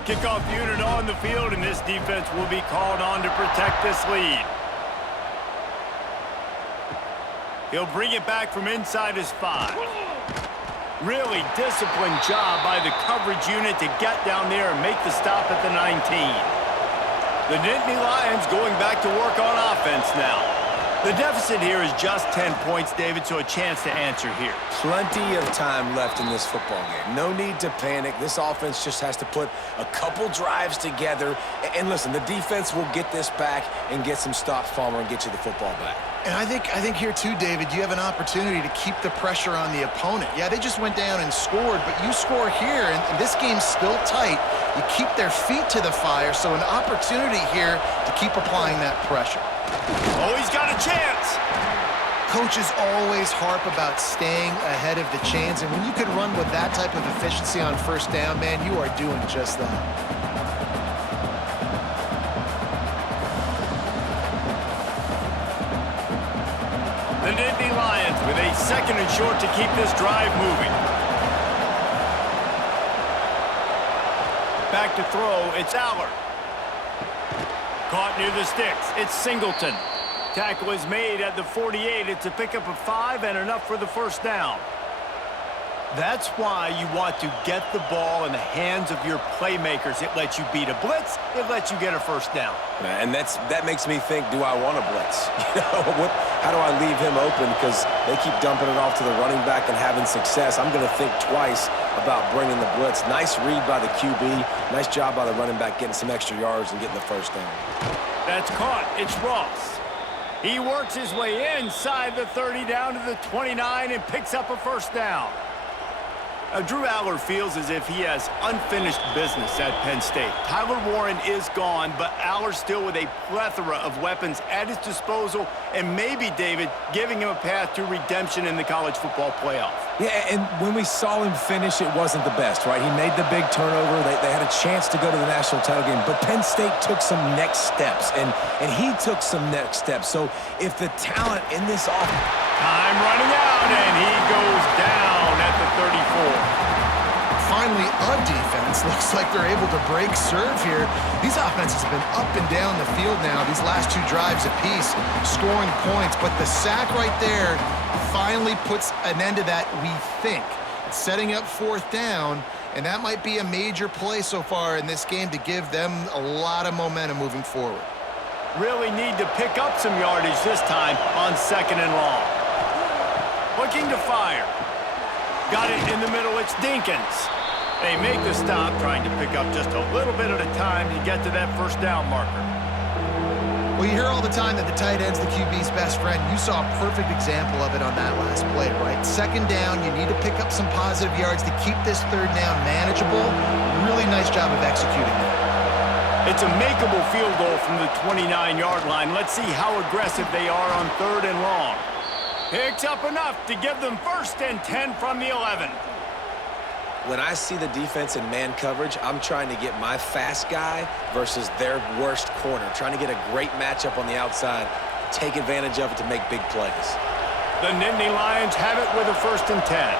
Kickoff unit on the field, and this defense will be called on to protect this lead. He'll bring it back from inside his 5. Really disciplined job by the coverage unit to get down there and make the stop at the 19. The Nittnany Lions going back to work on offense now. The deficit here is just 10 points, David, so a chance to answer here. Plenty of time left in this football game. No need to panic. This offense just has to put a couple drives together. And listen, the defense will get this back and get some stops, Palmer, and get you the football back. And I think here too, David, you have an opportunity to keep the pressure on the opponent. Yeah, they just went down and scored, but you score here, and this game's still tight. You keep their feet to the fire, so an opportunity here to keep applying that pressure. Oh, he's got a chance. Coaches always harp about staying ahead of the chains, and when you can run with that type of efficiency on 1st down, man, you are doing just that. The Nittnany Lions with a 2nd and short to keep this drive moving. Back to throw, it's Aller. Caught near the sticks, it's Singleton. Tackle is made at the 48. It's a pickup of 5 and enough for the first down. That's why you want to get the ball in the hands of your playmakers. It lets you beat a blitz. It lets you get a first down. And that makes me think, do I want a blitz? How do I leave him open? Because they keep dumping it off to the running back and having success. I'm going to think twice about bringing the blitz. Nice read by the QB. Nice job by the running back getting some extra yards and getting the first down. That's caught. It's Ross. He works his way inside the 30 down to the 29 and picks up a first down. Drew Aller feels as if he has unfinished business at Penn State. Tyler Warren is gone, but Aller still with a plethora of weapons at his disposal and maybe, David, giving him a path to redemption in the college football playoff. Yeah, and when we saw him finish, it wasn't the best, right? He made the big turnover. They had a chance to go to the national title game, but Penn State took some next steps, and he took some next steps. So if the talent in this offense... Time running out, and he goes down at the 34. Finally, a defense. Looks like they're able to break serve here. These offenses have been up and down the field now, these last 2 drives apiece, scoring points. But the sack right there finally puts an end to that, we think. It's setting up 4th down, and that might be a major play so far in this game to give them a lot of momentum moving forward. Really need to pick up some yardage this time on 2nd and long. Looking to fire. Got it in the middle, it's Dinkins. They make the stop, trying to pick up just a little bit at a time to get to that first down marker. Well, you hear all the time that the tight end's the QB's best friend. You saw a perfect example of it on that last play, right? 2nd down, you need to pick up some positive yards to keep this 3rd down manageable. Really nice job of executing that. It's a makeable field goal from the 29-yard line. Let's see how aggressive they are on 3rd and long. Picks up enough to give them 1st and 10 from the 11. When I see the defense in man coverage, I'm trying to get my fast guy versus their worst corner, trying to get a great matchup on the outside, take advantage of it to make big plays. The Nittany Lions have it with a 1st and 10.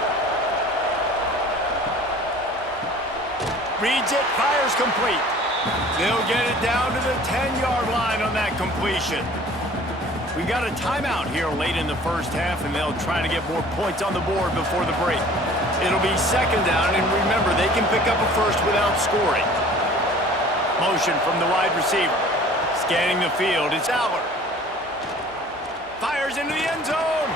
Reads it, fires complete. They'll get it down to the 10-yard line on that completion. We've got a timeout here late in the first half, and they'll try to get more points on the board before the break. It'll be 2nd down, and remember, they can pick up a first without scoring. Motion from the wide receiver. Scanning the field, it's Aller. Fires into the end zone.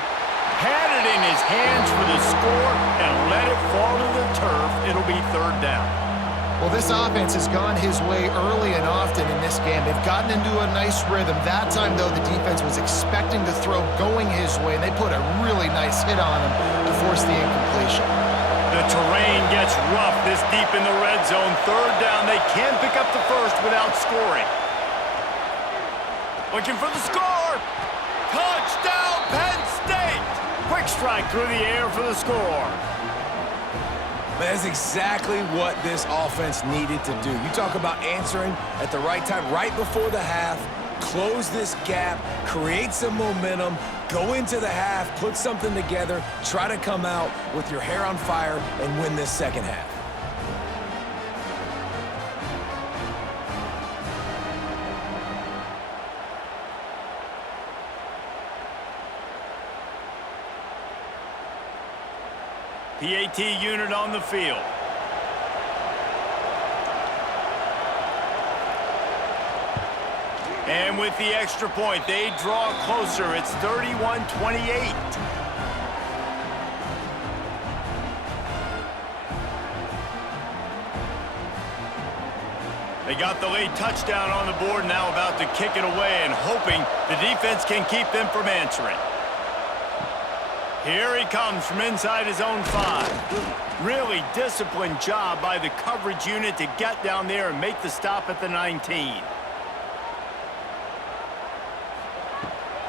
Had it in his hands for the score and let it fall to the turf. It'll be 3rd down. Well, this offense has gone his way early and often in this game. They've gotten into a nice rhythm. That time, though, the defense was expecting the throw going his way, and they put a really nice hit on him to force the incompletion. The terrain gets rough this deep in the red zone. 3rd down, they can pick up the first without scoring. Looking for the score. Touchdown, Penn State! Quick strike through the air for the score. That's exactly what this offense needed to do. You talk about answering at the right time, right before the half, close this gap, create some momentum, go into the half, put something together, try to come out with your hair on fire and win this 2nd half. PAT unit on the field. And with the extra point, they draw closer. It's 31-28. They got the late touchdown on the board, now about to kick it away and hoping the defense can keep them from answering. Here he comes from inside his own 5. Really disciplined job by the coverage unit to get down there and make the stop at the 19.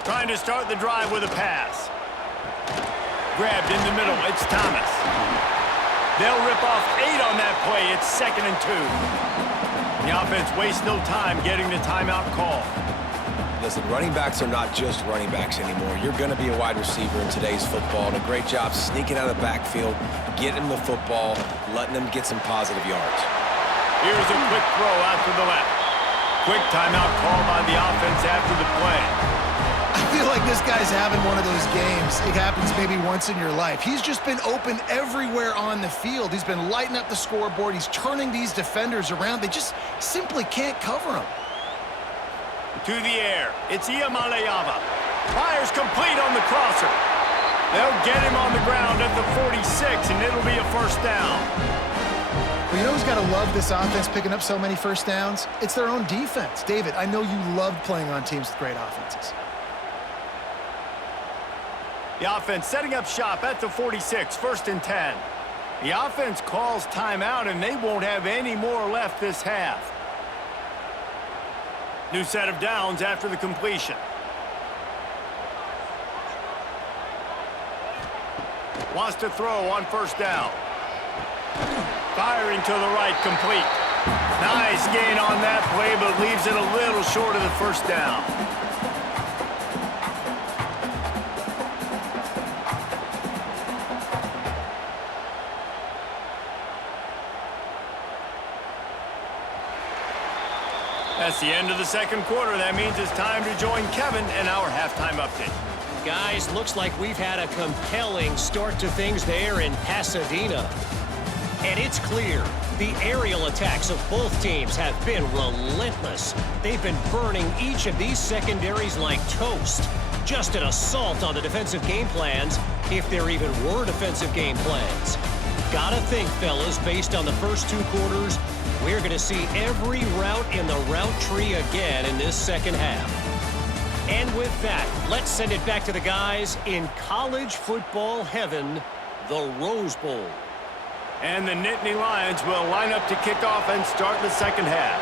Trying to start the drive with a pass. Grabbed in the middle, it's Thomas. They'll rip off 8 on that play. It's 2nd and 2. The offense wastes no time getting the timeout call. Listen, running backs are not just running backs anymore. You're going to be a wide receiver in today's football, and a great job sneaking out of the backfield, getting the football, letting them get some positive yards. Here's a quick throw out to the left. Quick timeout call by the offense after the play. I feel like this guy's having one of those games. It happens maybe once in your life. He's just been open everywhere on the field. He's been lighting up the scoreboard. He's turning these defenders around. They just simply can't cover him. To the air. It's Iamaleava. Fires complete on the crosser. They'll get him on the ground at the 46, and it'll be a first down. Well, you know who's got to love this offense picking up so many first downs? It's their own defense. David, I know you loved playing on teams with great offenses. The offense setting up shop at the 46, 1st and 10. The offense calls timeout, and they won't have any more left this half. New set of downs after the completion. Wants to throw on 1st down. Firing to the right, complete. Nice gain on that play, but leaves it a little short of the 1st down. That's the end of the 2nd quarter. That means it's time to join Kevin in our halftime update. Guys, looks like we've had a compelling start to things there in Pasadena. And it's clear, the aerial attacks of both teams have been relentless. They've been burning each of these secondaries like toast. Just an assault on the defensive game plans, if there even were defensive game plans. Gotta think, fellas, based on the first 2 quarters, we're going to see every route in the route tree again in this 2nd half. And with that, let's send it back to the guys in college football heaven, the Rose Bowl. And the Nittany Lions will line up to kick off and start the 2nd half.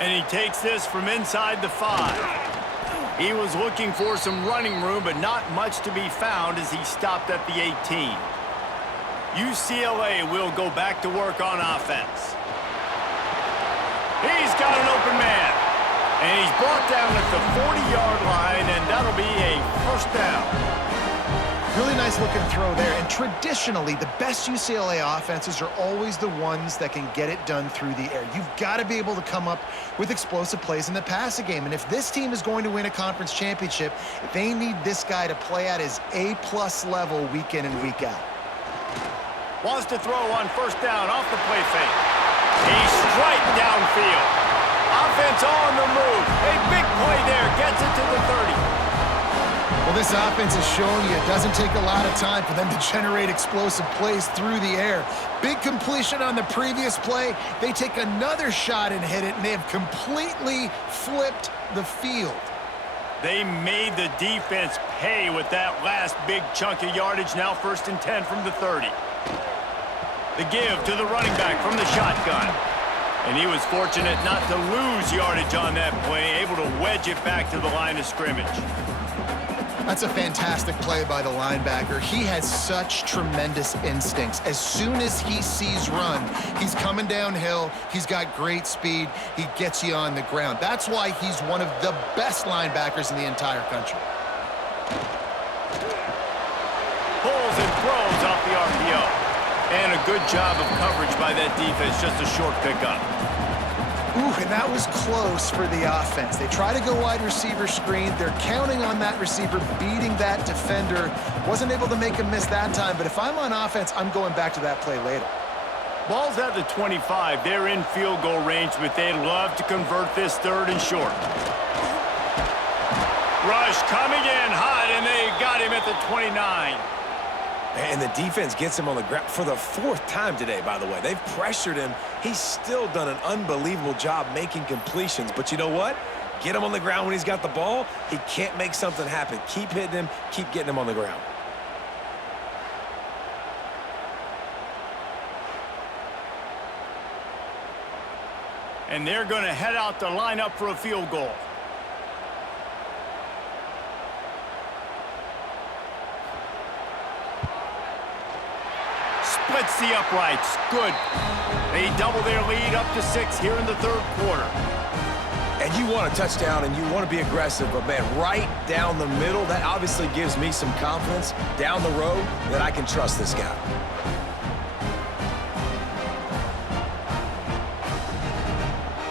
And he takes this from inside the 5. He was looking for some running room, but not much to be found as he stopped at the 18. UCLA will go back to work on offense. He's got an open man. And he's brought down at the 40-yard line, and that'll be a 1st down. Really nice looking throw there. And traditionally, the best UCLA offenses are always the ones that can get it done through the air. You've got to be able to come up with explosive plays in the passing game. And if this team is going to win a conference championship, they need this guy to play at his A-plus level week in and week out. Wants to throw on 1st down off the play fake. He's straight downfield. Offense on the move. A big play there. Gets it to the 30. Well, this offense is showing you it doesn't take a lot of time for them to generate explosive plays through the air. Big completion on the previous play. They take another shot and hit it, and they have completely flipped the field. They made the defense pay with that last big chunk of yardage. Now 1st and 10 from the 30. The give to the running back from the shotgun. And he was fortunate not to lose yardage on that play, able to wedge it back to the line of scrimmage. That's a fantastic play by the linebacker. He has such tremendous instincts. As soon as he sees run, he's coming downhill. He's got great speed. He gets you on the ground. That's why he's one of the best linebackers in the entire country. Pulls and throws off the RPO. And a good job of coverage by that defense, just a short pickup. Ooh, and that was close for the offense. They try to go wide receiver screen. They're counting on that receiver beating that defender. Wasn't able to make him miss that time, but if I'm on offense, I'm going back to that play later. Ball's at the 25. They're in field goal range, but they'd love to convert this 3rd and short. Rush coming in hot, and they got him at the 29. And the defense gets him on the ground for the 4th time today, by the way. They've pressured him. He's still done an unbelievable job making completions. But you know what? Get him on the ground when he's got the ball. He can't make something happen. Keep hitting him. Keep getting him on the ground. And they're going to head out to line up for a field goal. Splits the uprights. Good. They double their lead up to 6 here in the third quarter. And you want a touchdown and you want to be aggressive, but man, right down the middle, that obviously gives me some confidence down the road that I can trust this guy.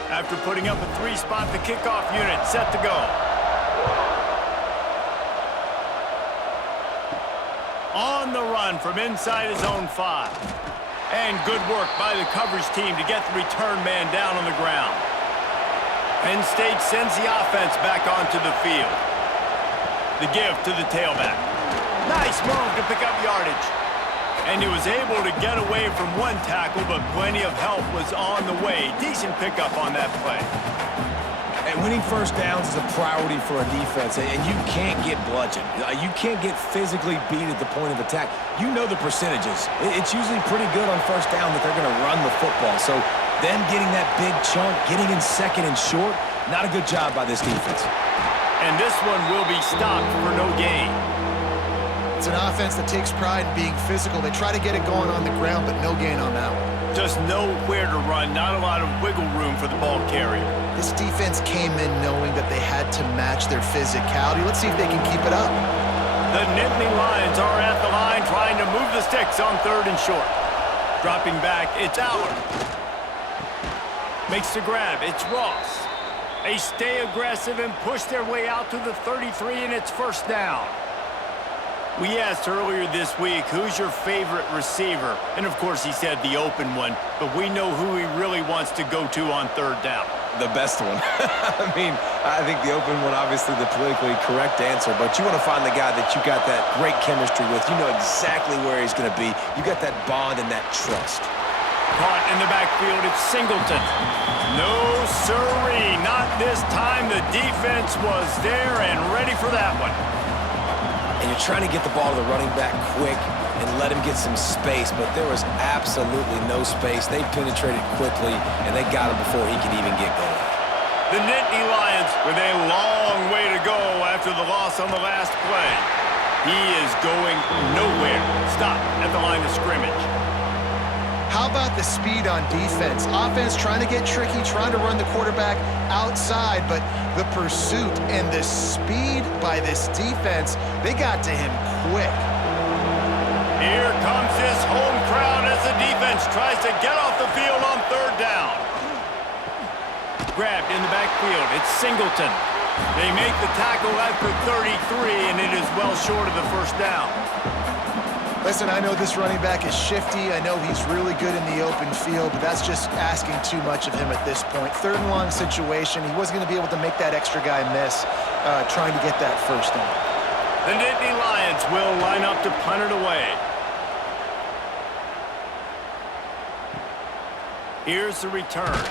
After putting up a 3-spot, the kickoff unit set to go. On the run from inside his own 5. And good work by the coverage team to get the return man down on the ground. Penn State sends the offense back onto the field. The give to the tailback. Nice move to pick up yardage. And he was able to get away from one tackle, but plenty of help was on the way. Decent pickup on that play. And winning first downs is a priority for a defense, and you can't get bludgeoned. You can't get physically beat at the point of attack. You know the percentages. It's usually pretty good on first down that they're going to run the football. So them getting that big chunk, getting in second and short, not a good job by this defense. And this one will be stopped for no gain. It's an offense that takes pride in being physical. They try to get it going on the ground, but no gain on that one. Just nowhere to run, not a lot of wiggle room for the ball carrier. This defense came in knowing that they had to match their physicality. Let's see if they can keep it up. The Nittnany Lions are at the line trying to move the sticks on 3rd and short. Dropping back, it's Allard. Makes the grab, it's Ross. They stay aggressive and push their way out to the 33, and it's first down. We asked earlier this week, who's your favorite receiver? And of course he said the open one, but we know who he really wants to go to on 3rd down. The best one. I mean, I think the open one, obviously the politically correct answer, but you want to find the guy that you got that great chemistry with. You know exactly where he's going to be. You got that bond and that trust. Caught in the backfield, it's Singleton. No sirree, not this time. The defense was there and ready for that one. And you're trying to get the ball to the running back quick and let him get some space, but there was absolutely no space. They penetrated quickly, and they got him before he could even get going. The Nittany Lions with a long way to go after the loss on the last play. He is going nowhere. Stop at the line of scrimmage. How about the speed on defense? Offense trying to get tricky, trying to run the quarterback outside, but the pursuit and the speed by this defense, they got to him quick. Here comes his home crowd as the defense tries to get off the field on 3rd down. Grabbed in the backfield, it's Singleton. They make the tackle at the 33, and it is well short of the first down. Listen, I know this running back is shifty. I know he's really good in the open field, but that's just asking too much of him at this point. 3rd and long situation. He wasn't going to be able to make that extra guy miss trying to get that first down. The Nittany Lions will line up to punt it away. Here's the return.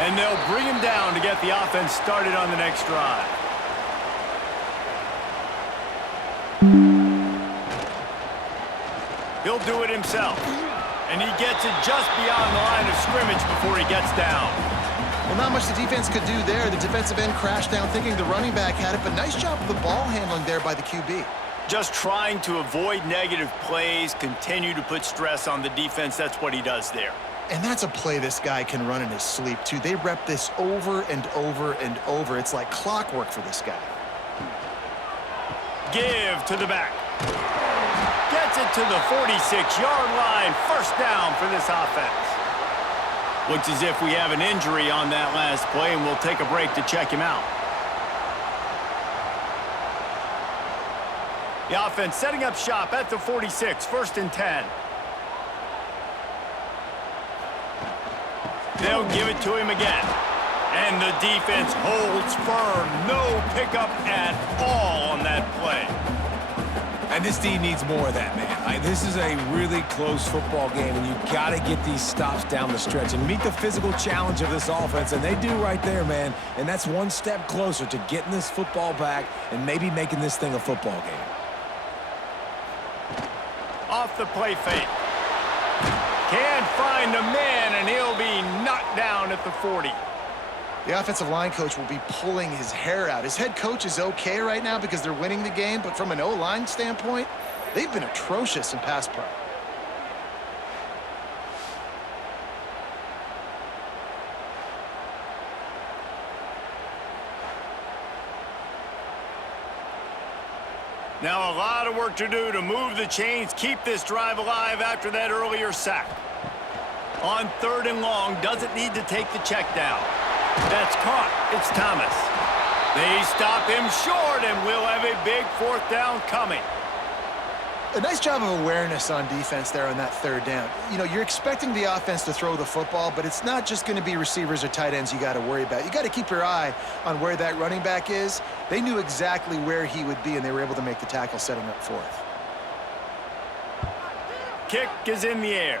And they'll bring him down to get the offense started on the next drive. He'll do it himself. And he gets it just beyond the line of scrimmage before he gets down. Well, not much the defense could do there. The defensive end crashed down thinking the running back had it, but nice job of the ball handling there by the QB. Just trying to avoid negative plays, continue to put stress on the defense. That's what he does there. And that's a play this guy can run in his sleep, too. They rep this over and over and over. It's like clockwork for this guy. Give to the back. Gets it to the 46-yard line. First down for this offense. Looks as if we have an injury on that last play, and we'll take a break to check him out. The offense setting up shop at the 46, 1st and 10. They'll give it to him again. And the defense holds firm. No pickup at all on that play. And this team needs more of that, man. This is a really close football game, and you got to get these stops down the stretch and meet the physical challenge of this offense, and they do right there, man. And that's one step closer to getting this football back and maybe making this thing a football game. Off the play fake. Can't find a man, and he'll be knocked down at the 40. The offensive line coach will be pulling his hair out. His head coach is okay right now because they're winning the game, but from an O-line standpoint, they've been atrocious in pass pro. Now a lot of work to do to move the chains, keep this drive alive after that earlier sack. On 3rd and long, doesn't need to take the check down. That's caught. It's Thomas. They stop him short, and we'll have a big 4th down coming. A nice job of awareness on defense there on that 3rd down. You know, you're expecting the offense to throw the football, but it's not just going to be receivers or tight ends you got to worry about. You got to keep your eye on where that running back is. They knew exactly where he would be, and they were able to make the tackle setting up 4th. Kick is in the air.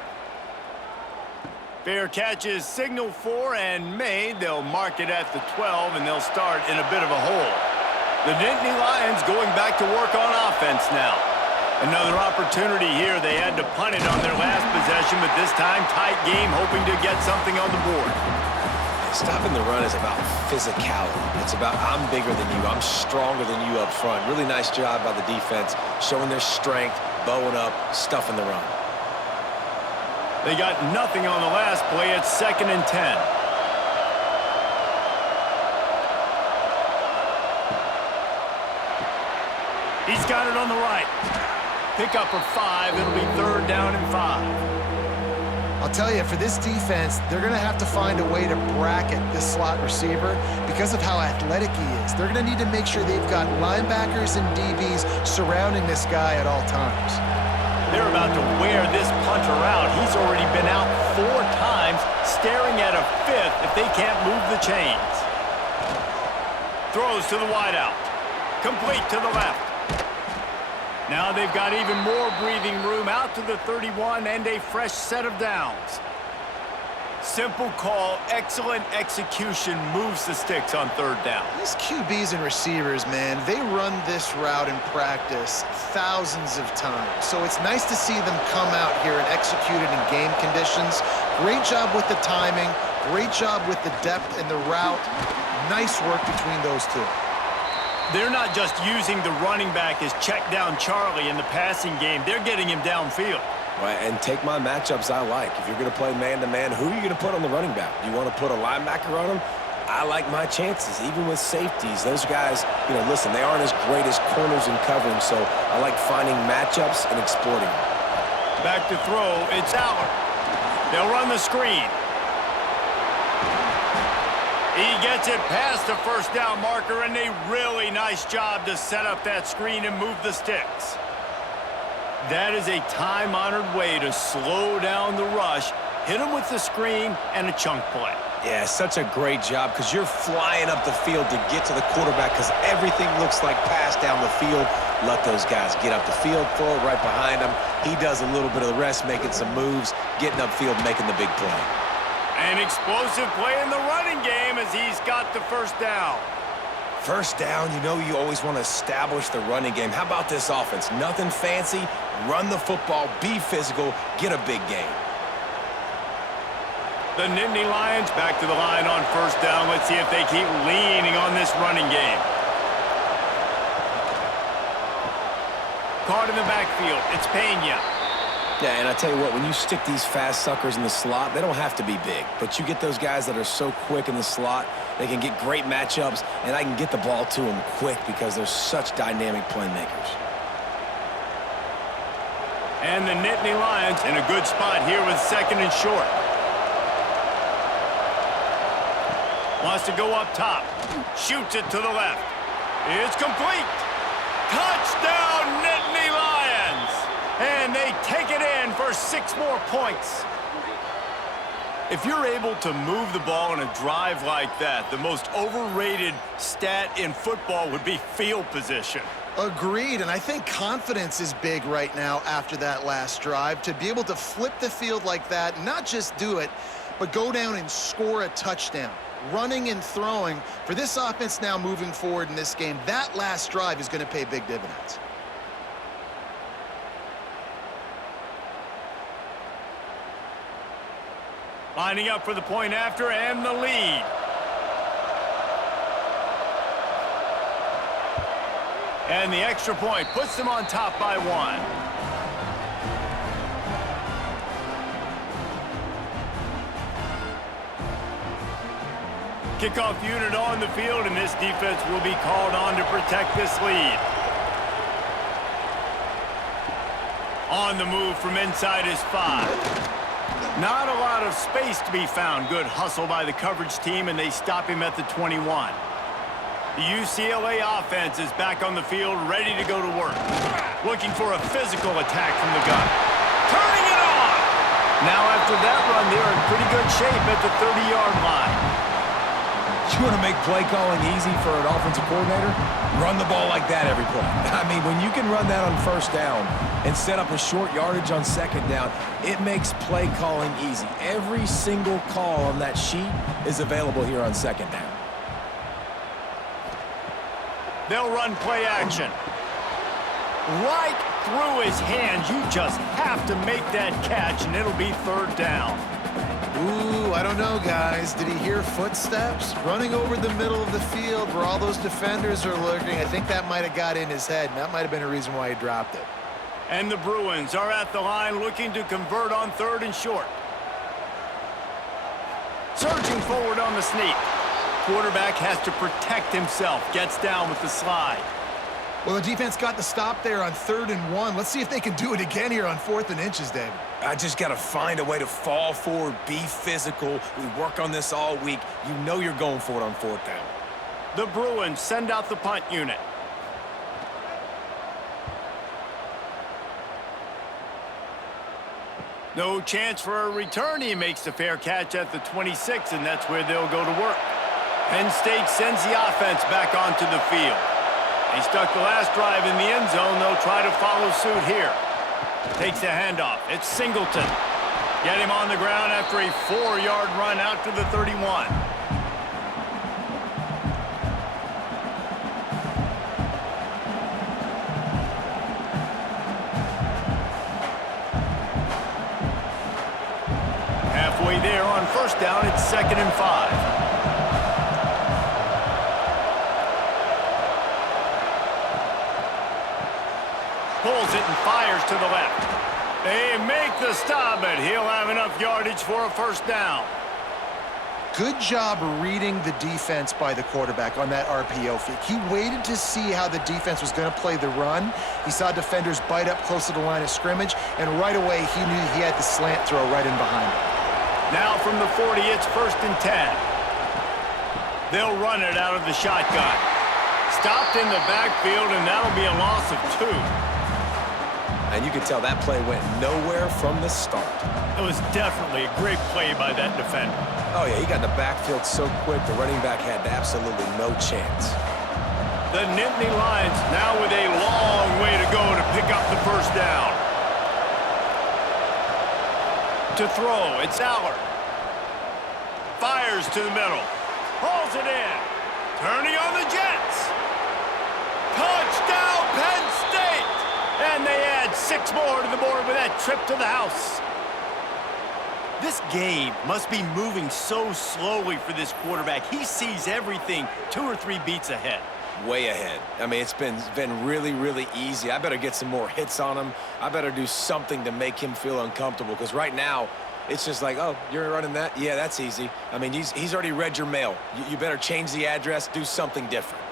Fair catch is signaled for and made. They'll mark it at the 12, and they'll start in a bit of a hole. The Nittnany Lions going back to work on offense now. Another opportunity here. They had to punt it on their last possession, but this time tight game, hoping to get something on the board. Stopping the run is about physicality. It's about I'm bigger than you, I'm stronger than you up front. Really nice job by the defense, showing their strength, bowing up, stuffing the run. They got nothing on the last play. It's 2nd and 10. He's got it on the right. Pick up for 5. It'll be 3rd down and 5. I'll tell you, for this defense, they're going to have to find a way to bracket this slot receiver because of how athletic he is. They're going to need to make sure they've got linebackers and DBs surrounding this guy at all times. They're about to wear this punter out. He's already been out 4 times, staring at a 5th if they can't move the chains. Throws to the wideout. Complete to the left. Now they've got even more breathing room out to the 31 and a fresh set of downs. Simple call, excellent execution, moves the sticks on 3rd down. These QBs and receivers, man, they run this route in practice thousands of times. So it's nice to see them come out here and execute it in game conditions. Great job with the timing, great job with the depth and the route. Nice work between those two. They're not just using the running back as check down Charlie in the passing game. They're getting him downfield. Right, and take my matchups I like. If you're going to play man-to-man, who are you going to put on the running back? You want to put a linebacker on him? I like my chances, even with safeties. Those guys, you know, listen, they aren't as great as corners in covering, so I like finding matchups and exploiting them. Back to throw, it's Aller. They'll run the screen. He gets it past the 1st down marker, and a really nice job to set up that screen and move the sticks. That is a time-honored way to slow down the rush, hit him with the screen, and a chunk play. Yeah, such a great job because you're flying up the field to get to the quarterback because everything looks like pass down the field. Let those guys get up the field, throw it right behind him. He does a little bit of the rest, making some moves, getting upfield, making the big play. An explosive play in the running game as he's got the 1st down. 1st down, you know you always want to establish the running game. How about this offense? Nothing fancy. Run the football, be physical, get a big gain. The Nittany Lions back to the line on 1st down. Let's see if they keep leaning on this running game. Caught in the backfield. It's Pena. Yeah, and I tell you what, when you stick these fast suckers in the slot, they don't have to be big. But you get those guys that are so quick in the slot, they can get great matchups, and I can get the ball to them quick because they're such dynamic playmakers. And the Nittany Lions in a good spot here with 2nd and short. Wants to go up top. Shoots it to the left. It's complete. Touchdown, Nittany Lions! And they take it in for 6 more points. If you're able to move the ball in a drive like that, the most overrated stat in football would be field position. Agreed, and I think confidence is big right now after that last drive. To be able to flip the field like that, not just do it, but go down and score a touchdown. Running and throwing, for this offense now moving forward in this game, that last drive is going to pay big dividends. Lining up for the point after and the lead. And the extra point puts them on top by 1. Kickoff unit on the field, and this defense will be called on to protect this lead. On the move from inside his 5. Not a lot of space to be found. Good hustle by the coverage team, and they stop him at the 21. The UCLA offense is back on the field, ready to go to work. Looking for a physical attack from the gun. Turning it on! Now after that run, they're in pretty good shape at the 30-yard line. You want to make play calling easy for an offensive coordinator? Run the ball like that every play. I mean, when you can run that on first down and set up a short yardage on second down, it makes play calling easy. Every single call on that sheet is available here on second down. They'll run play action. Right through his hands. You just have to make that catch, and it'll be third down. Ooh, I don't know, guys. Did he hear footsteps? Running over the middle of the field where all those defenders are lurking. I think that might have got in his head, and that might have been a reason why he dropped it. And the Bruins are at the line looking to convert on 3rd and short. Surging forward on the sneak. Quarterback has to protect himself. Gets down with the slide. Well, the defense got the stop there on 3rd and 1. Let's see if they can do it again here on 4th and inches, David. I just got to find a way to fall forward, be physical. We work on this all week. You know you're going for it on 4th down. The Bruins send out the punt unit. No chance for a return. He makes the fair catch at the 26, and that's where they'll go to work. Penn State sends the offense back onto the field. They stuck the last drive in the end zone. They'll try to follow suit here. Takes the handoff. It's Singleton. Get him on the ground after a 4-yard run out to the 31. Halfway there on first down, it's 2nd and 5. Pulls it and fires to the left. They make the stop, but he'll have enough yardage for a first down. Good job reading the defense by the quarterback on that RPO fake. He waited to see how the defense was going to play the run. He saw defenders bite up close to the line of scrimmage, and right away he knew he had the slant throw right in behind him. Now from the 40, it's 1st and 10. They'll run it out of the shotgun. Stopped in the backfield, and that'll be a loss of 2. And you can tell that play went nowhere from the start. It was definitely a great play by that defender. Oh, yeah, he got in the backfield so quick, the running back had absolutely no chance. The Nittnany Lions now with a long way to go to pick up the first down. To throw, it's Allard. Fires to the middle. Hauls it in. Turning on the Jets. Touchdown, Penn State! And they add 6 more to the board with that trip to the house. This game must be moving so slowly for this quarterback. He sees everything 2 or 3 beats ahead. Way ahead. I mean, it's been really, really easy. I better get some more hits on him. I better do something to make him feel uncomfortable, because right now, it's just like, oh, you're running that? Yeah, that's easy. I mean, he's already read your mail. You better change the address, do something different.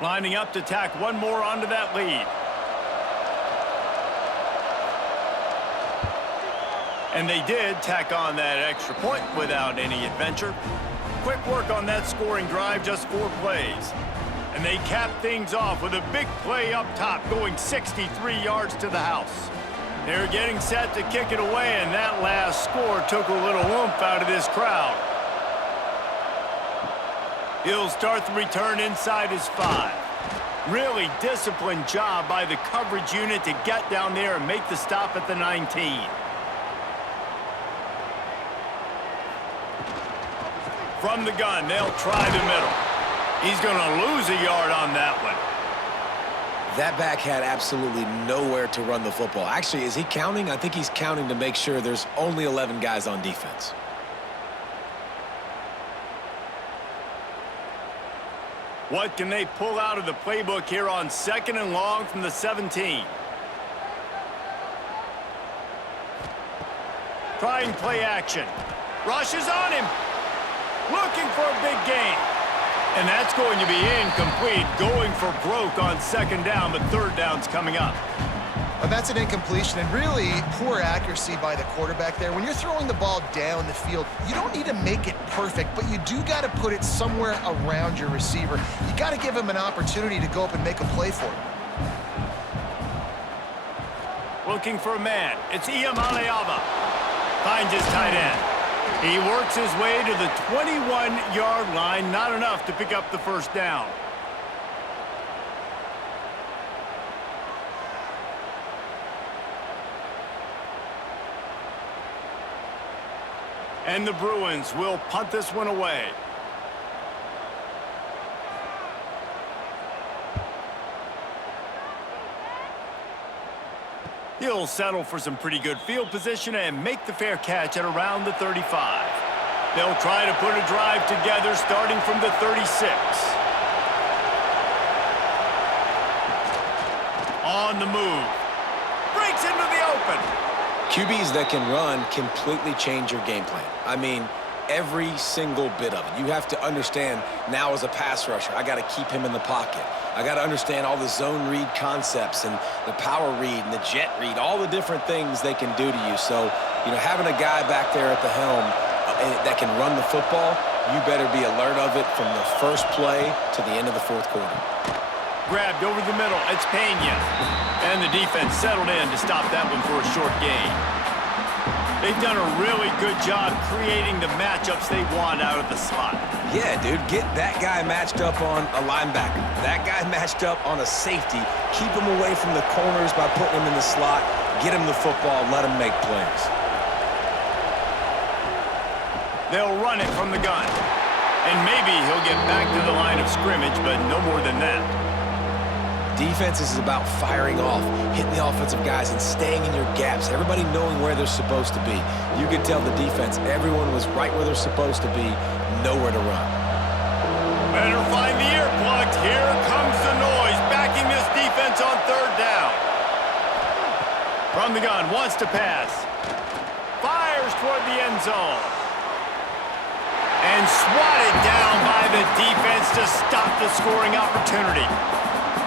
Lining up to tack one more onto that lead. And they did tack on that extra point without any adventure. Quick work on that scoring drive, just 4 plays. And they cap things off with a big play up top, going 63 yards to the house. They're getting set to kick it away, and that last score took a little oomph out of this crowd. He'll start the return inside his 5. Really disciplined job by the coverage unit to get down there and make the stop at the 19. From the gun, they'll try the middle. He's going to lose a yard on that one. That back had absolutely nowhere to run the football. Actually, is he counting? I think he's counting to make sure there's only 11 guys on defense. What can they pull out of the playbook here on 2nd and long from the 17? Trying play action. Rushes on him. Looking for a big gain. And that's going to be incomplete. Going for broke on second down, but third down's coming up. Well, that's an incompletion, and really poor accuracy by the quarterback there. When you're throwing the ball down the field, you don't need to make it perfect, but you do got to put it somewhere around your receiver. You got to give him an opportunity to go up and make a play for him. Looking for a man. It's Iamaleava. Finds his tight end. He works his way to the 21-yard line. Not enough to pick up the first down. And the Bruins will punt this one away. He'll settle for some pretty good field position and make the fair catch at around the 35. They'll try to put a drive together starting from the 36. On the move. Breaks into the open. QBs that can run completely change your game plan. I mean, every single bit of it. You have to understand now as a pass rusher, I got to keep him in the pocket. I got to understand all the zone read concepts and the power read and the jet read, all the different things they can do to you. So, having a guy back there at the helm that can run the football, you better be alert of it from the first play to the end of the fourth quarter. Grabbed over the middle. It's Penn. And the defense settled in to stop that one for a short gain. They've done a really good job creating the matchups they want out of the slot. Yeah, dude, get that guy matched up on a linebacker. That guy matched up on a safety. Keep him away from the corners by putting him in the slot. Get him the football, let him make plays. They'll run it from the gun. And maybe he'll get back to the line of scrimmage, but no more than that. Defense is about firing off, hitting the offensive guys, and staying in your gaps. Everybody knowing where they're supposed to be. You could tell the defense, everyone was right where they're supposed to be, nowhere to run. Better find the ear plugs. Here comes the noise, backing this defense on third down. From the gun, wants to pass. Fires toward the end zone. And swatted down by the defense to stop the scoring opportunity.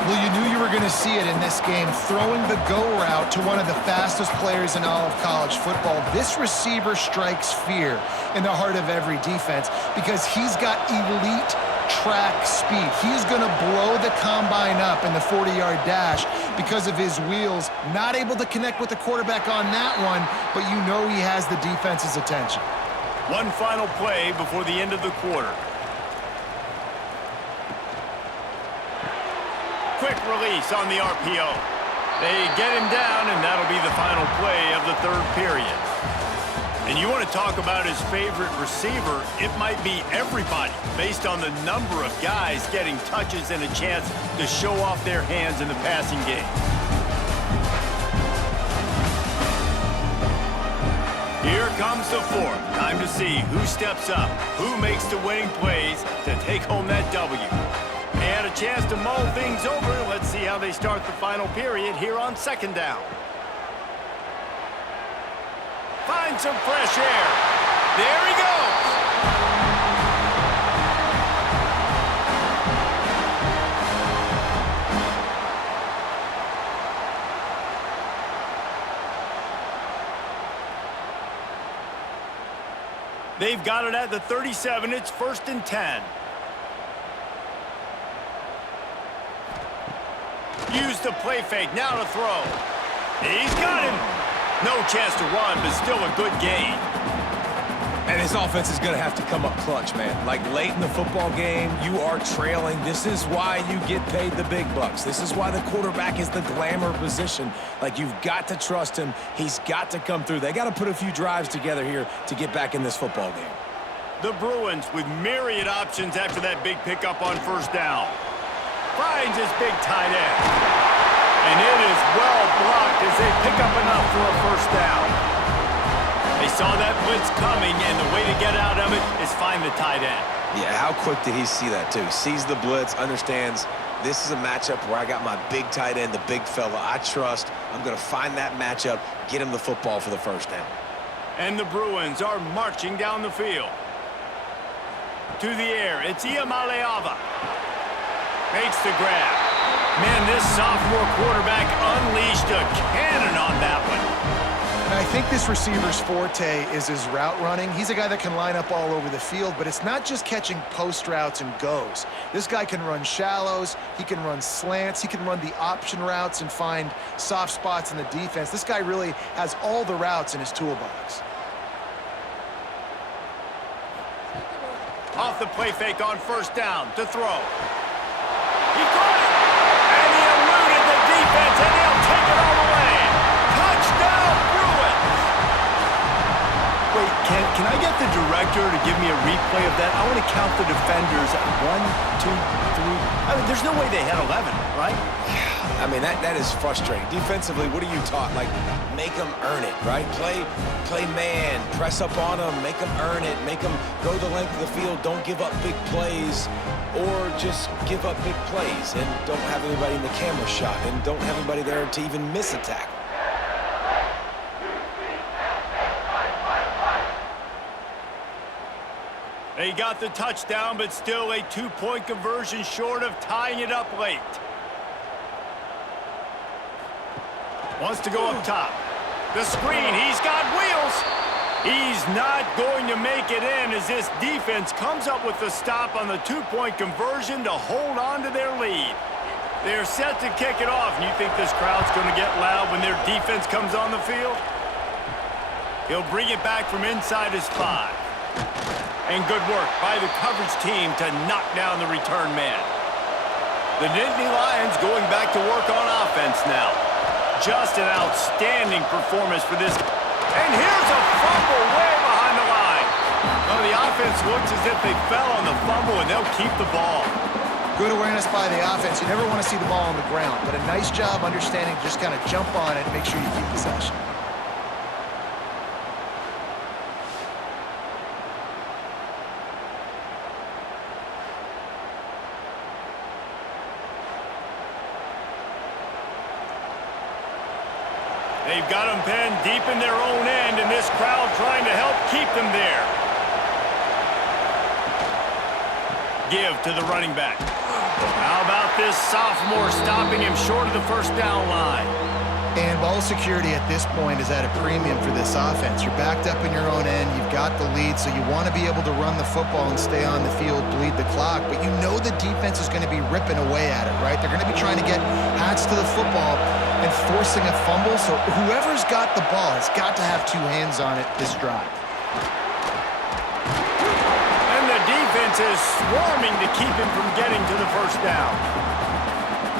Well, you knew you were going to see it in this game, throwing the go route to one of the fastest players in all of college football. This receiver strikes fear in the heart of every defense because he's got elite track speed. He's going to blow the combine up in the 40-yard dash because of his wheels. Not able to connect with the quarterback on that one, but you know he has the defense's attention. One final play before the end of the quarter. Quick release on the RPO. They get him down, and that'll be the final play of the third period. And you want to talk about his favorite receiver, it might be everybody based on the number of guys getting touches and a chance to show off their hands in the passing game. Here comes the fourth. Time to see who steps up, who makes the winning plays to take home that W. And a chance to mull things over. Let's see how they start the final period here on second down. Find some fresh air. There he goes. They've got it at the 37. It's 1st and 10. Use the play fake, now to throw. He's got him. No chance to run, but still a good gain. And his offense is going to have to come up clutch, man. Like late in the football game, you are trailing. This is why you get paid the big bucks. This is why the quarterback is the glamour position. Like, you've got to trust him. He's got to come through. They got to put a few drives together here to get back in this football game. The Bruins with myriad options after that big pickup on first down. Finds his big tight end. And it is well blocked as they pick up enough for a first down. They saw that blitz coming, and the way to get out of it is find the tight end. Yeah, how quick did he see that, too? Sees the blitz, understands this is a matchup where I got my big tight end, the big fella I trust. I'm going to find that matchup, get him the football for the first down. And the Bruins are marching down the field. To the air, it's Iamaleava. Makes the grab. Man, this sophomore quarterback unleashed a cannon on that one. And I think this receiver's forte is his route running. He's a guy that can line up all over the field, but it's not just catching post routes and goes. This guy can run shallows, he can run slants, he can run the option routes and find soft spots in the defense. This guy really has all the routes in his toolbox. Off the play fake on first down to throw. He caught it! And he eluded the defense, and he'll take it all the way. Touchdown, Bruins! Wait, can I get the director to give me a replay of that? I want to count the defenders. 1, 2, 3. I mean, there's no way they had 11, right? I mean, that is frustrating. Defensively, what are you taught? Like, make them earn it, right? Play man, press up on them, make them earn it, make them go the length of the field, don't give up big plays, or just give up big plays and don't have anybody in the camera shot and don't have anybody there to even miss a tackle. They got the touchdown, but still a 2-point conversion short of tying it up late. Wants to go up top. The screen, he's got wheels. He's not going to make it in as this defense comes up with the stop on the 2-point conversion to hold on to their lead. They're set to kick it off, and you think this crowd's going to get loud when their defense comes on the field? He'll bring it back from inside his 5. And good work by the coverage team to knock down the return man. The Nittnany Lions going back to work on offense now. Just an outstanding performance for this. And here's a fumble way behind the line. Oh, the offense looks as if they fell on the fumble, and they'll keep the ball. Good awareness by the offense. You never want to see the ball on the ground, but a nice job understanding to just kind of jump on it and make sure you keep possession. They've got them pinned deep in their own end, and this crowd trying to help keep them there. Give to the running back. How about this sophomore stopping him short of the first down line? And ball security at this point is at a premium for this offense. You're backed up in your own end. You've got the lead, so you want to be able to run the football and stay on the field, bleed the clock. But you know the defense is going to be ripping away at it, right? They're going to be trying to get hats to the football and forcing a fumble. So whoever's got the ball has got to have 2 hands on it this drive. And the defense is swarming to keep him from getting to the first down.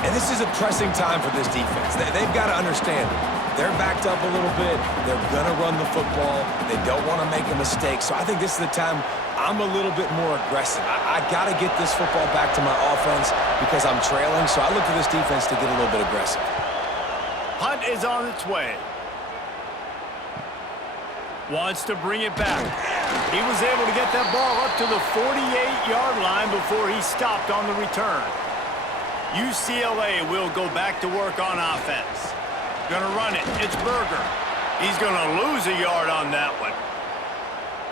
And this is a pressing time for this defense. They've got to understand they're backed up a little bit. They're going to run the football. They don't want to make a mistake. So I think this is the time I'm a little bit more aggressive. I got to get this football back to my offense because I'm trailing. So I look for this defense to get a little bit aggressive. Hunt is on its way. Wants to bring it back. He was able to get that ball up to the 48-yard line before he stopped on the return. UCLA will go back to work on offense. Gonna run it. It's Berger. He's gonna lose a yard on that one.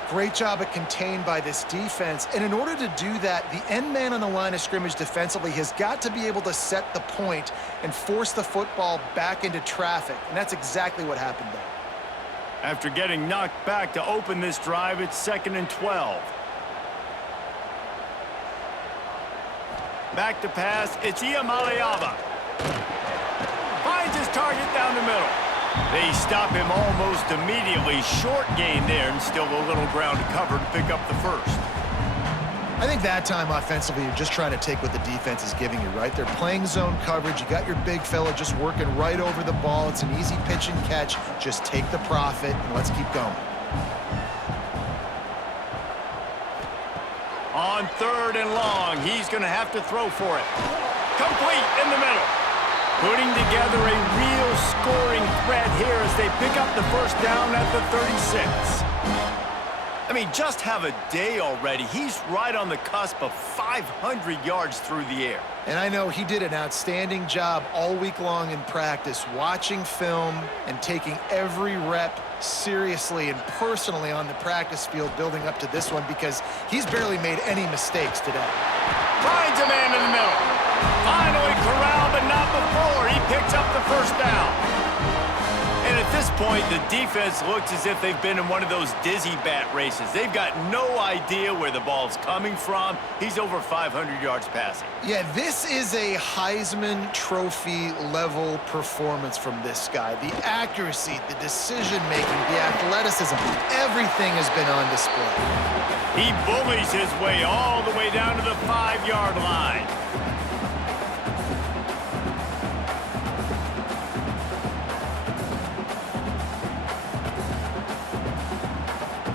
Great job at contained by this defense. And in order to do that, the end man on the line of scrimmage defensively has got to be able to set the point and force the football back into traffic. And that's exactly what happened there. After getting knocked back to open this drive, it's 2nd and 12. Back to pass, it's Iamaleava. Finds his target down the middle. They stop him almost immediately. Short gain there, and still a little ground to cover to pick up the first. I think that time offensively, you're just trying to take what the defense is giving you, right? They're playing zone coverage. You got your big fella just working right over the ball. It's an easy pitch and catch. Just take the profit, and let's keep going. On 3rd and long, he's going to have to throw for it. Complete in the middle. Putting together a real scoring threat here as they pick up the first down at the 36. I mean, just have a day already. He's right on the cusp of 500 yards through the air. And I know he did an outstanding job all week long in practice, watching film and taking every rep seriously and personally on the practice field building up to this one, because he's barely made any mistakes today. Finds a man in the middle. Finally corralled, but not before. He picks up the first down. And at this point, the defense looks as if they've been in one of those dizzy bat races. They've got no idea where the ball's coming from. He's over 500 yards passing. Yeah, this is a Heisman Trophy level performance from this guy. The accuracy, the decision-making, the athleticism, everything has been on display. He bullies his way all the way down to the 5-yard line.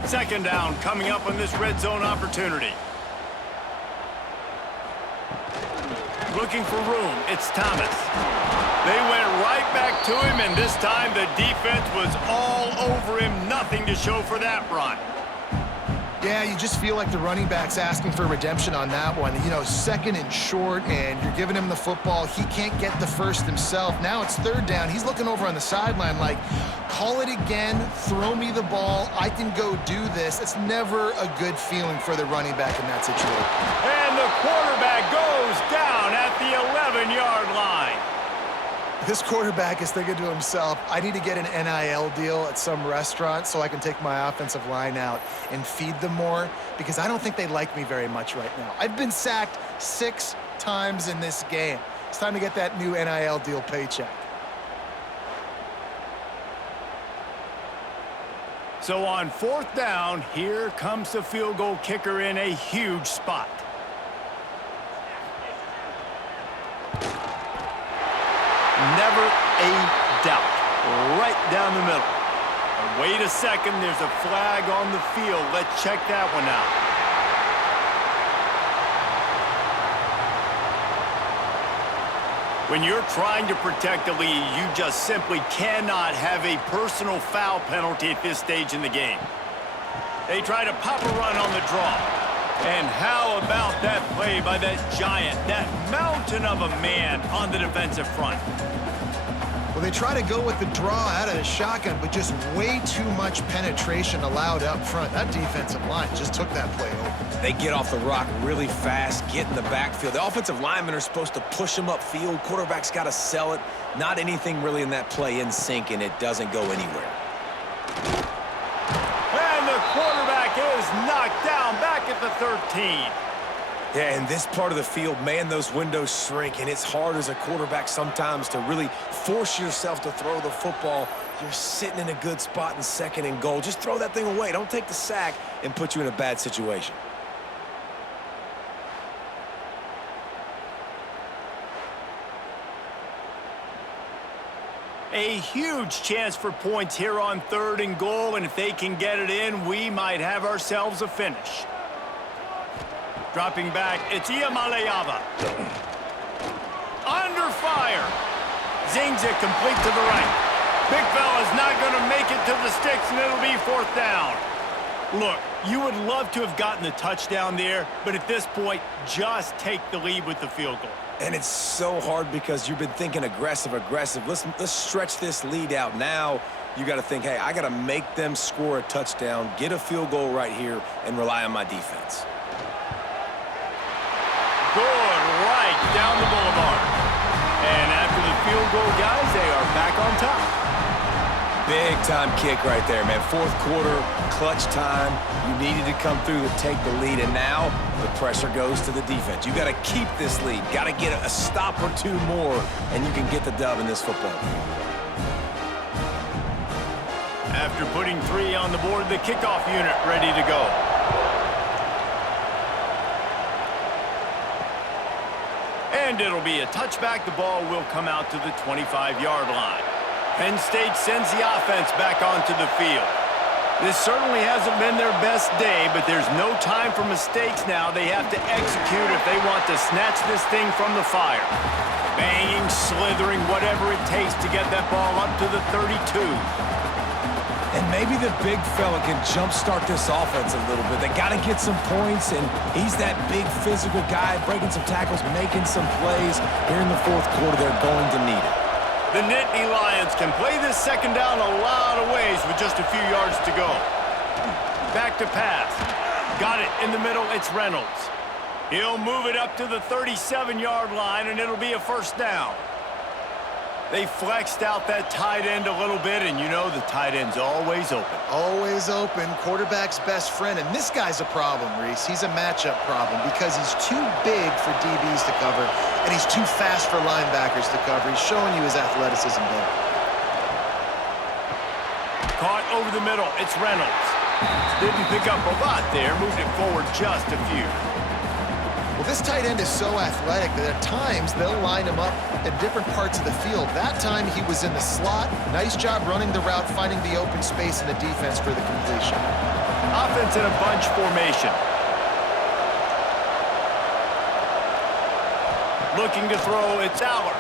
Second down coming up on this red zone opportunity. Looking for room. It's Thomas. They went right back to him, and this time the defense was all over him. Nothing to show for that run. Yeah, you just feel like the running back's asking for redemption on that one. You know, second and short, and you're giving him the football. He can't get the first himself. Now it's third down. He's looking over on the sideline like, call it again, throw me the ball, I can go do this. It's never a good feeling for the running back in that situation. And the quarterback goes down at the 11-yard line. This quarterback is thinking to himself, I need to get an NIL deal at some restaurant so I can take my offensive line out and feed them more, because I don't think they like me very much right now. I've been sacked 6 times in this game. It's time to get that new NIL deal paycheck. So on fourth down, here comes the field goal kicker in a huge spot. Never a doubt. Right down the middle. And wait a second, there's a flag on the field. Let's check that one out. When you're trying to protect the lead, you just simply cannot have a personal foul penalty at this stage in the game. They try to pop a run on the draw. And how about that play by that giant, that mountain of a man on the defensive front? Well, they try to go with the draw out of the shotgun, but just way too much penetration allowed up front. That defensive line just took that play over. They get off the rock really fast, get in the backfield. The offensive linemen are supposed to push them upfield. Quarterback's got to sell it. Not anything really in that play in sync, and it doesn't go anywhere. And the quarterback is knocked down back at the 13. Yeah, in this part of the field, man, those windows shrink, and it's hard as a quarterback sometimes to really force yourself to throw the football. You're sitting in a good spot in second and goal. Just throw that thing away. Don't take the sack and put you in a bad situation. A huge chance for points here on third and goal, and if they can get it in, we might have ourselves a finish. Dropping back, it's Iamaleava. Under fire. Zings it complete to the right. Big fella's not going to make it to the sticks, and it'll be fourth down. Look, you would love to have gotten the touchdown there, but at this point, just take the lead with the field goal. And it's so hard because you've been thinking aggressive. Let's stretch this lead out. Now you got to think, hey, I got to make them score a touchdown, get a field goal right here, and rely on my defense. Good, right down the boulevard. And after the field goal, guys, they are back on top. Big-time kick right there, man. Fourth quarter, clutch time. You needed to come through to take the lead, and now the pressure goes to the defense. You got to keep this lead. Got to get a stop or two more, and you can get the dub in this football game. After putting 3 on the board, the kickoff unit ready to go. And it'll be a touchback. The ball will come out to the 25-yard line. Penn State sends the offense back onto the field. This certainly hasn't been their best day, but there's no time for mistakes now. They have to execute if they want to snatch this thing from the fire. Banging, slithering, whatever it takes to get that ball up to the 32. And maybe the big fella can jumpstart this offense a little bit. They got to get some points, and he's that big physical guy, breaking some tackles, making some plays. Here in the fourth quarter, they're going to need it. The Nittnany Lions can play this second down a lot of ways with just a few yards to go. Back to pass. Got it in the middle. It's Reynolds. He'll move it up to the 37-yard line, and it'll be a first down. They flexed out that tight end a little bit, and you know the tight end's always open. Always open. Quarterback's best friend. And this guy's a problem, Reese. He's a matchup problem because he's too big for DBs to cover, and he's too fast for linebackers to cover. He's showing you his athleticism there. Caught over the middle. It's Reynolds. Didn't pick up a lot there. Moved it forward just a few. Well, this tight end is so athletic that at times they'll line him up in different parts of the field. That time he was in the slot. Nice job running the route, finding the open space in the defense for the completion. Offense in a bunch formation. Looking to throw, it's Aller.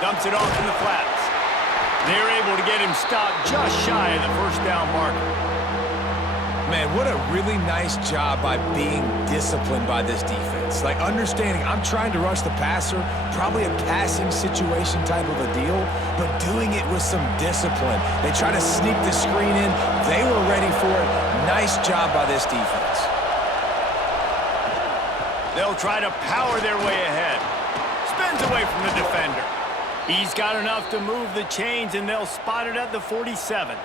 Dumps it off in the flats. They're able to get him stopped just shy of the first down marker. Man, what a really nice job by being disciplined by this defense. Like, understanding I'm trying to rush the passer, probably a passing situation type of a deal, but doing it with some discipline. They try to sneak the screen in. They were ready for it. Nice job by this defense. They'll try to power their way ahead. Spins away from the defender. He's got enough to move the chains, and they'll spot it at the 47.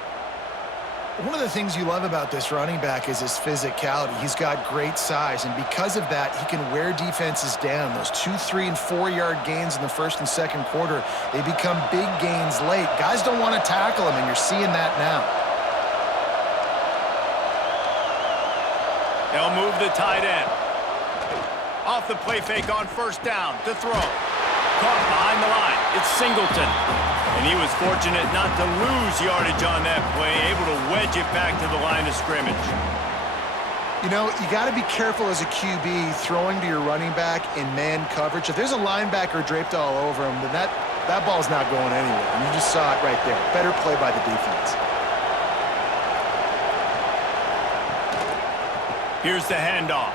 One of the things you love about this running back is his physicality. He's got great size, and because of that, he can wear defenses down. Those 2-, 3-, and 4-yard gains in the first and second quarter, they become big gains late. Guys don't want to tackle him, and you're seeing that now. They'll move the tight end. Off the play fake on first down to throw. Caught behind the line. It's Singleton. And he was fortunate not to lose yardage on that play, able to wedge it back to the line of scrimmage. You know, you got to be careful as a QB throwing to your running back in man coverage. If there's a linebacker draped all over him, then that ball's not going anywhere. And you just saw it right there. Better play by the defense. Here's the handoff.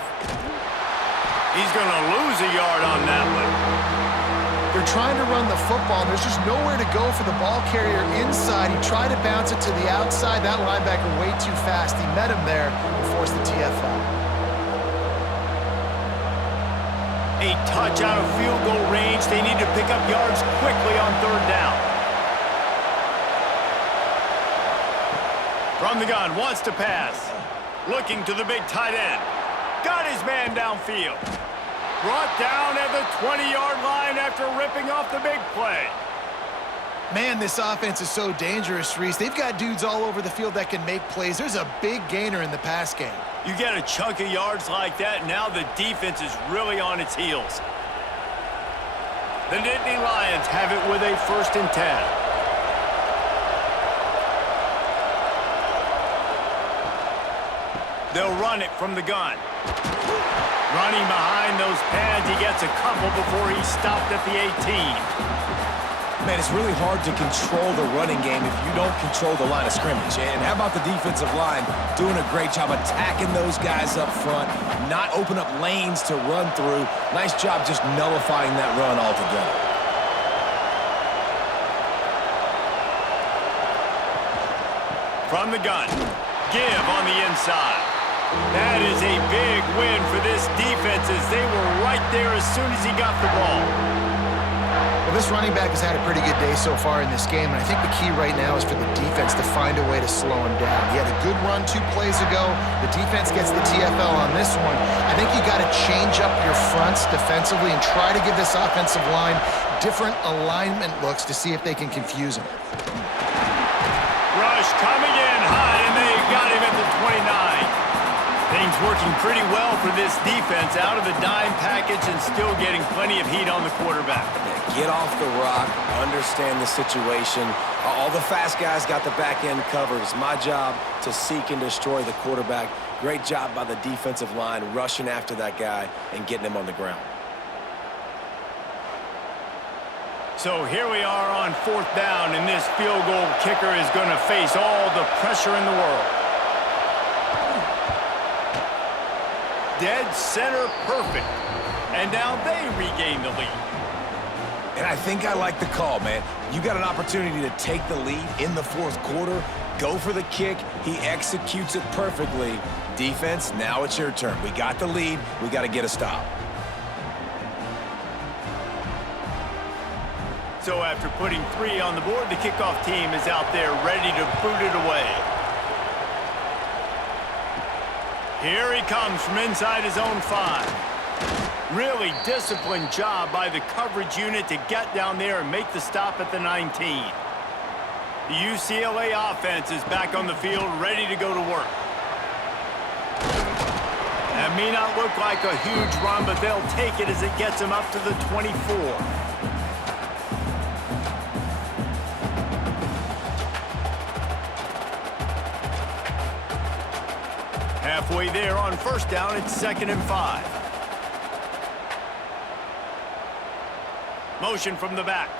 He's going to lose a yard on that one. They're trying to run the football, and there's just nowhere to go for the ball carrier inside. He tried to bounce it to the outside. That linebacker way too fast. He met him there and forced the TFL. A touch out of field goal range. They need to pick up yards quickly on third down. From the gun, wants to pass. Looking to the big tight end. Got his man downfield. Brought down at the 20-yard line after ripping off the big play. Man, this offense is so dangerous, Reese. They've got dudes all over the field that can make plays. There's a big gainer in the pass game. You get a chunk of yards like that, now the defense is really on its heels. The Nittany Lions have it with a 1st and 10. They'll run it from the gun. Running behind those pads, he gets a couple before he's stopped at the 18. Man, it's really hard to control the running game if you don't control the line of scrimmage. And how about the defensive line doing a great job attacking those guys up front, not open up lanes to run through. Nice job just nullifying that run altogether. From the gun, give on the inside. That is a big win for this defense as they were right there as soon as he got the ball. Well, this running back has had a pretty good day so far in this game, and I think the key right now is for the defense to find a way to slow him down. He had a good run 2 plays ago. The defense gets the TFL on this one. I think you got to change up your fronts defensively and try to give this offensive line different alignment looks to see if they can confuse him. Rush coming in high, and they got him at the 29. Things working pretty well for this defense, out of the dime package and still getting plenty of heat on the quarterback. Yeah, get off the rock, understand the situation. All the fast guys got the back end covered. It's my job to seek and destroy the quarterback. Great job by the defensive line, rushing after that guy and getting him on the ground. So here we are on 4th down, and this field goal kicker is going to face all the pressure in the world. Dead center perfect. And now they regain the lead. And I think I like the call, man. You got an opportunity to take the lead in the 4th quarter. Go for the kick. He executes it perfectly. Defense, now it's your turn. We got the lead. We got to get a stop. So after putting 3 on the board, the kickoff team is out there ready to boot it away. Here he comes from inside his own 5. Really disciplined job by the coverage unit to get down there and make the stop at the 19. The UCLA offense is back on the field, ready to go to work. That may not look like a huge run, but they'll take it as it gets them up to the 24. Halfway there on 1st down, it's 2nd and 5. Motion from the back.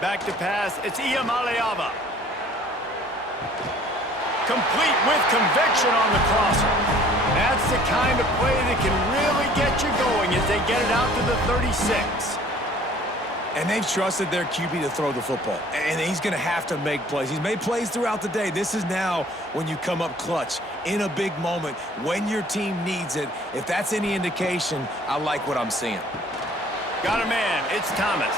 Back to pass, it's Iamaleava. Complete with conviction on the crosser. That's the kind of play that can really get you going as they get it out to the 36. And they've trusted their QB to throw the football. And he's going to have to make plays. He's made plays throughout the day. This is now when you come up clutch in a big moment when your team needs it. If that's any indication, I like what I'm seeing. Got a man. It's Thomas.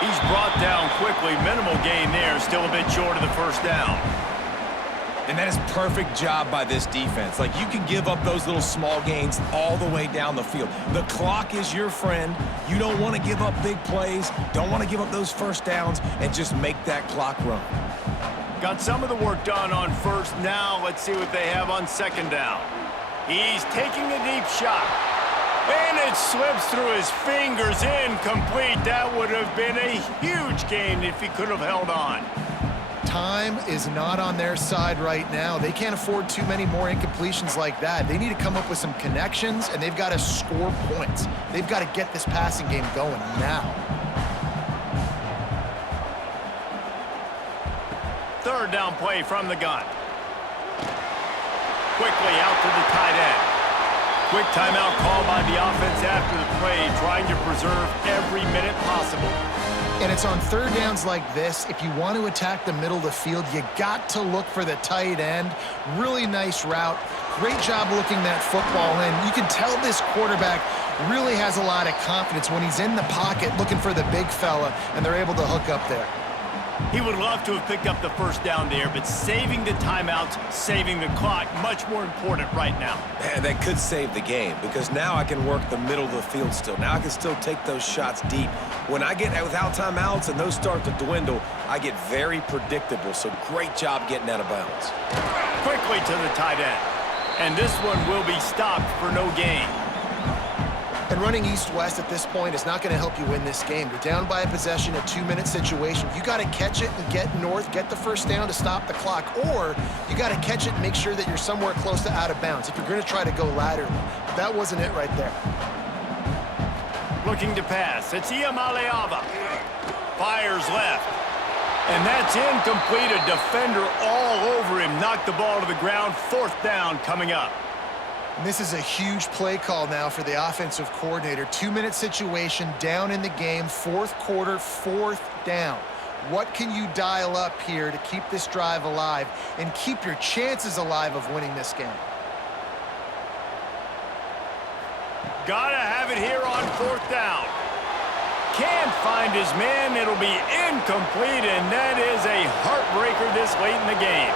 He's brought down quickly. Minimal gain there. Still a bit short of the 1st down. And that is perfect job by this defense. Like, you can give up those little small gains all the way down the field. The clock is your friend. You don't want to give up big plays. Don't want to give up those 1st downs and just make that clock run. Got some of the work done on 1st. Now let's see what they have on 2nd down. He's taking a deep shot. And it slips through his fingers, incomplete. That would have been a huge gain if he could have held on. Time is not on their side right now. They can't afford too many more incompletions like that. They need to come up with some connections, and they've got to score points. They've got to get this passing game going now. 3rd down play from the gun. Quickly out to the tight end. Quick timeout call by the offense after the play, trying to preserve every minute possible. And it's on 3rd downs like this. If you want to attack the middle of the field, you got to look for the tight end. Really nice route. Great job looking that football in. You can tell this quarterback really has a lot of confidence when he's in the pocket looking for the big fella, and they're able to hook up there. He would love to have picked up the 1st down there, but saving the timeouts, saving the clock, much more important right now. And that could save the game, because now I can work the middle of the field still. Now I can still take those shots deep. When I get without timeouts and those start to dwindle, I get very predictable. So great job getting out of bounds. Quickly to the tight end. And this one will be stopped for no gain. And running east-west at this point is not going to help you win this game. You're down by a possession, a 2-minute situation. You got to catch it and get north, get the 1st down to stop the clock, or you got to catch it and make sure that you're somewhere close to out of bounds if you're going to try to go laterally. That wasn't it right there. Looking to pass. It's Iamaleava. Fires left. And that's incomplete. A defender all over him. Knocked the ball to the ground. 4th down coming up. And this is a huge play call now for the offensive coordinator. 2-minute situation, down in the game, 4th quarter, 4th down. What can you dial up here to keep this drive alive and keep your chances alive of winning this game? Gotta have it here on 4th down. Can't find his man. It'll be incomplete, and that is a heartbreaker this late in the game.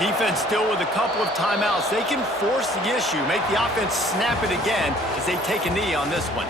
Defense still with a couple of timeouts. They can force the issue, make the offense snap it again as they take a knee on this one.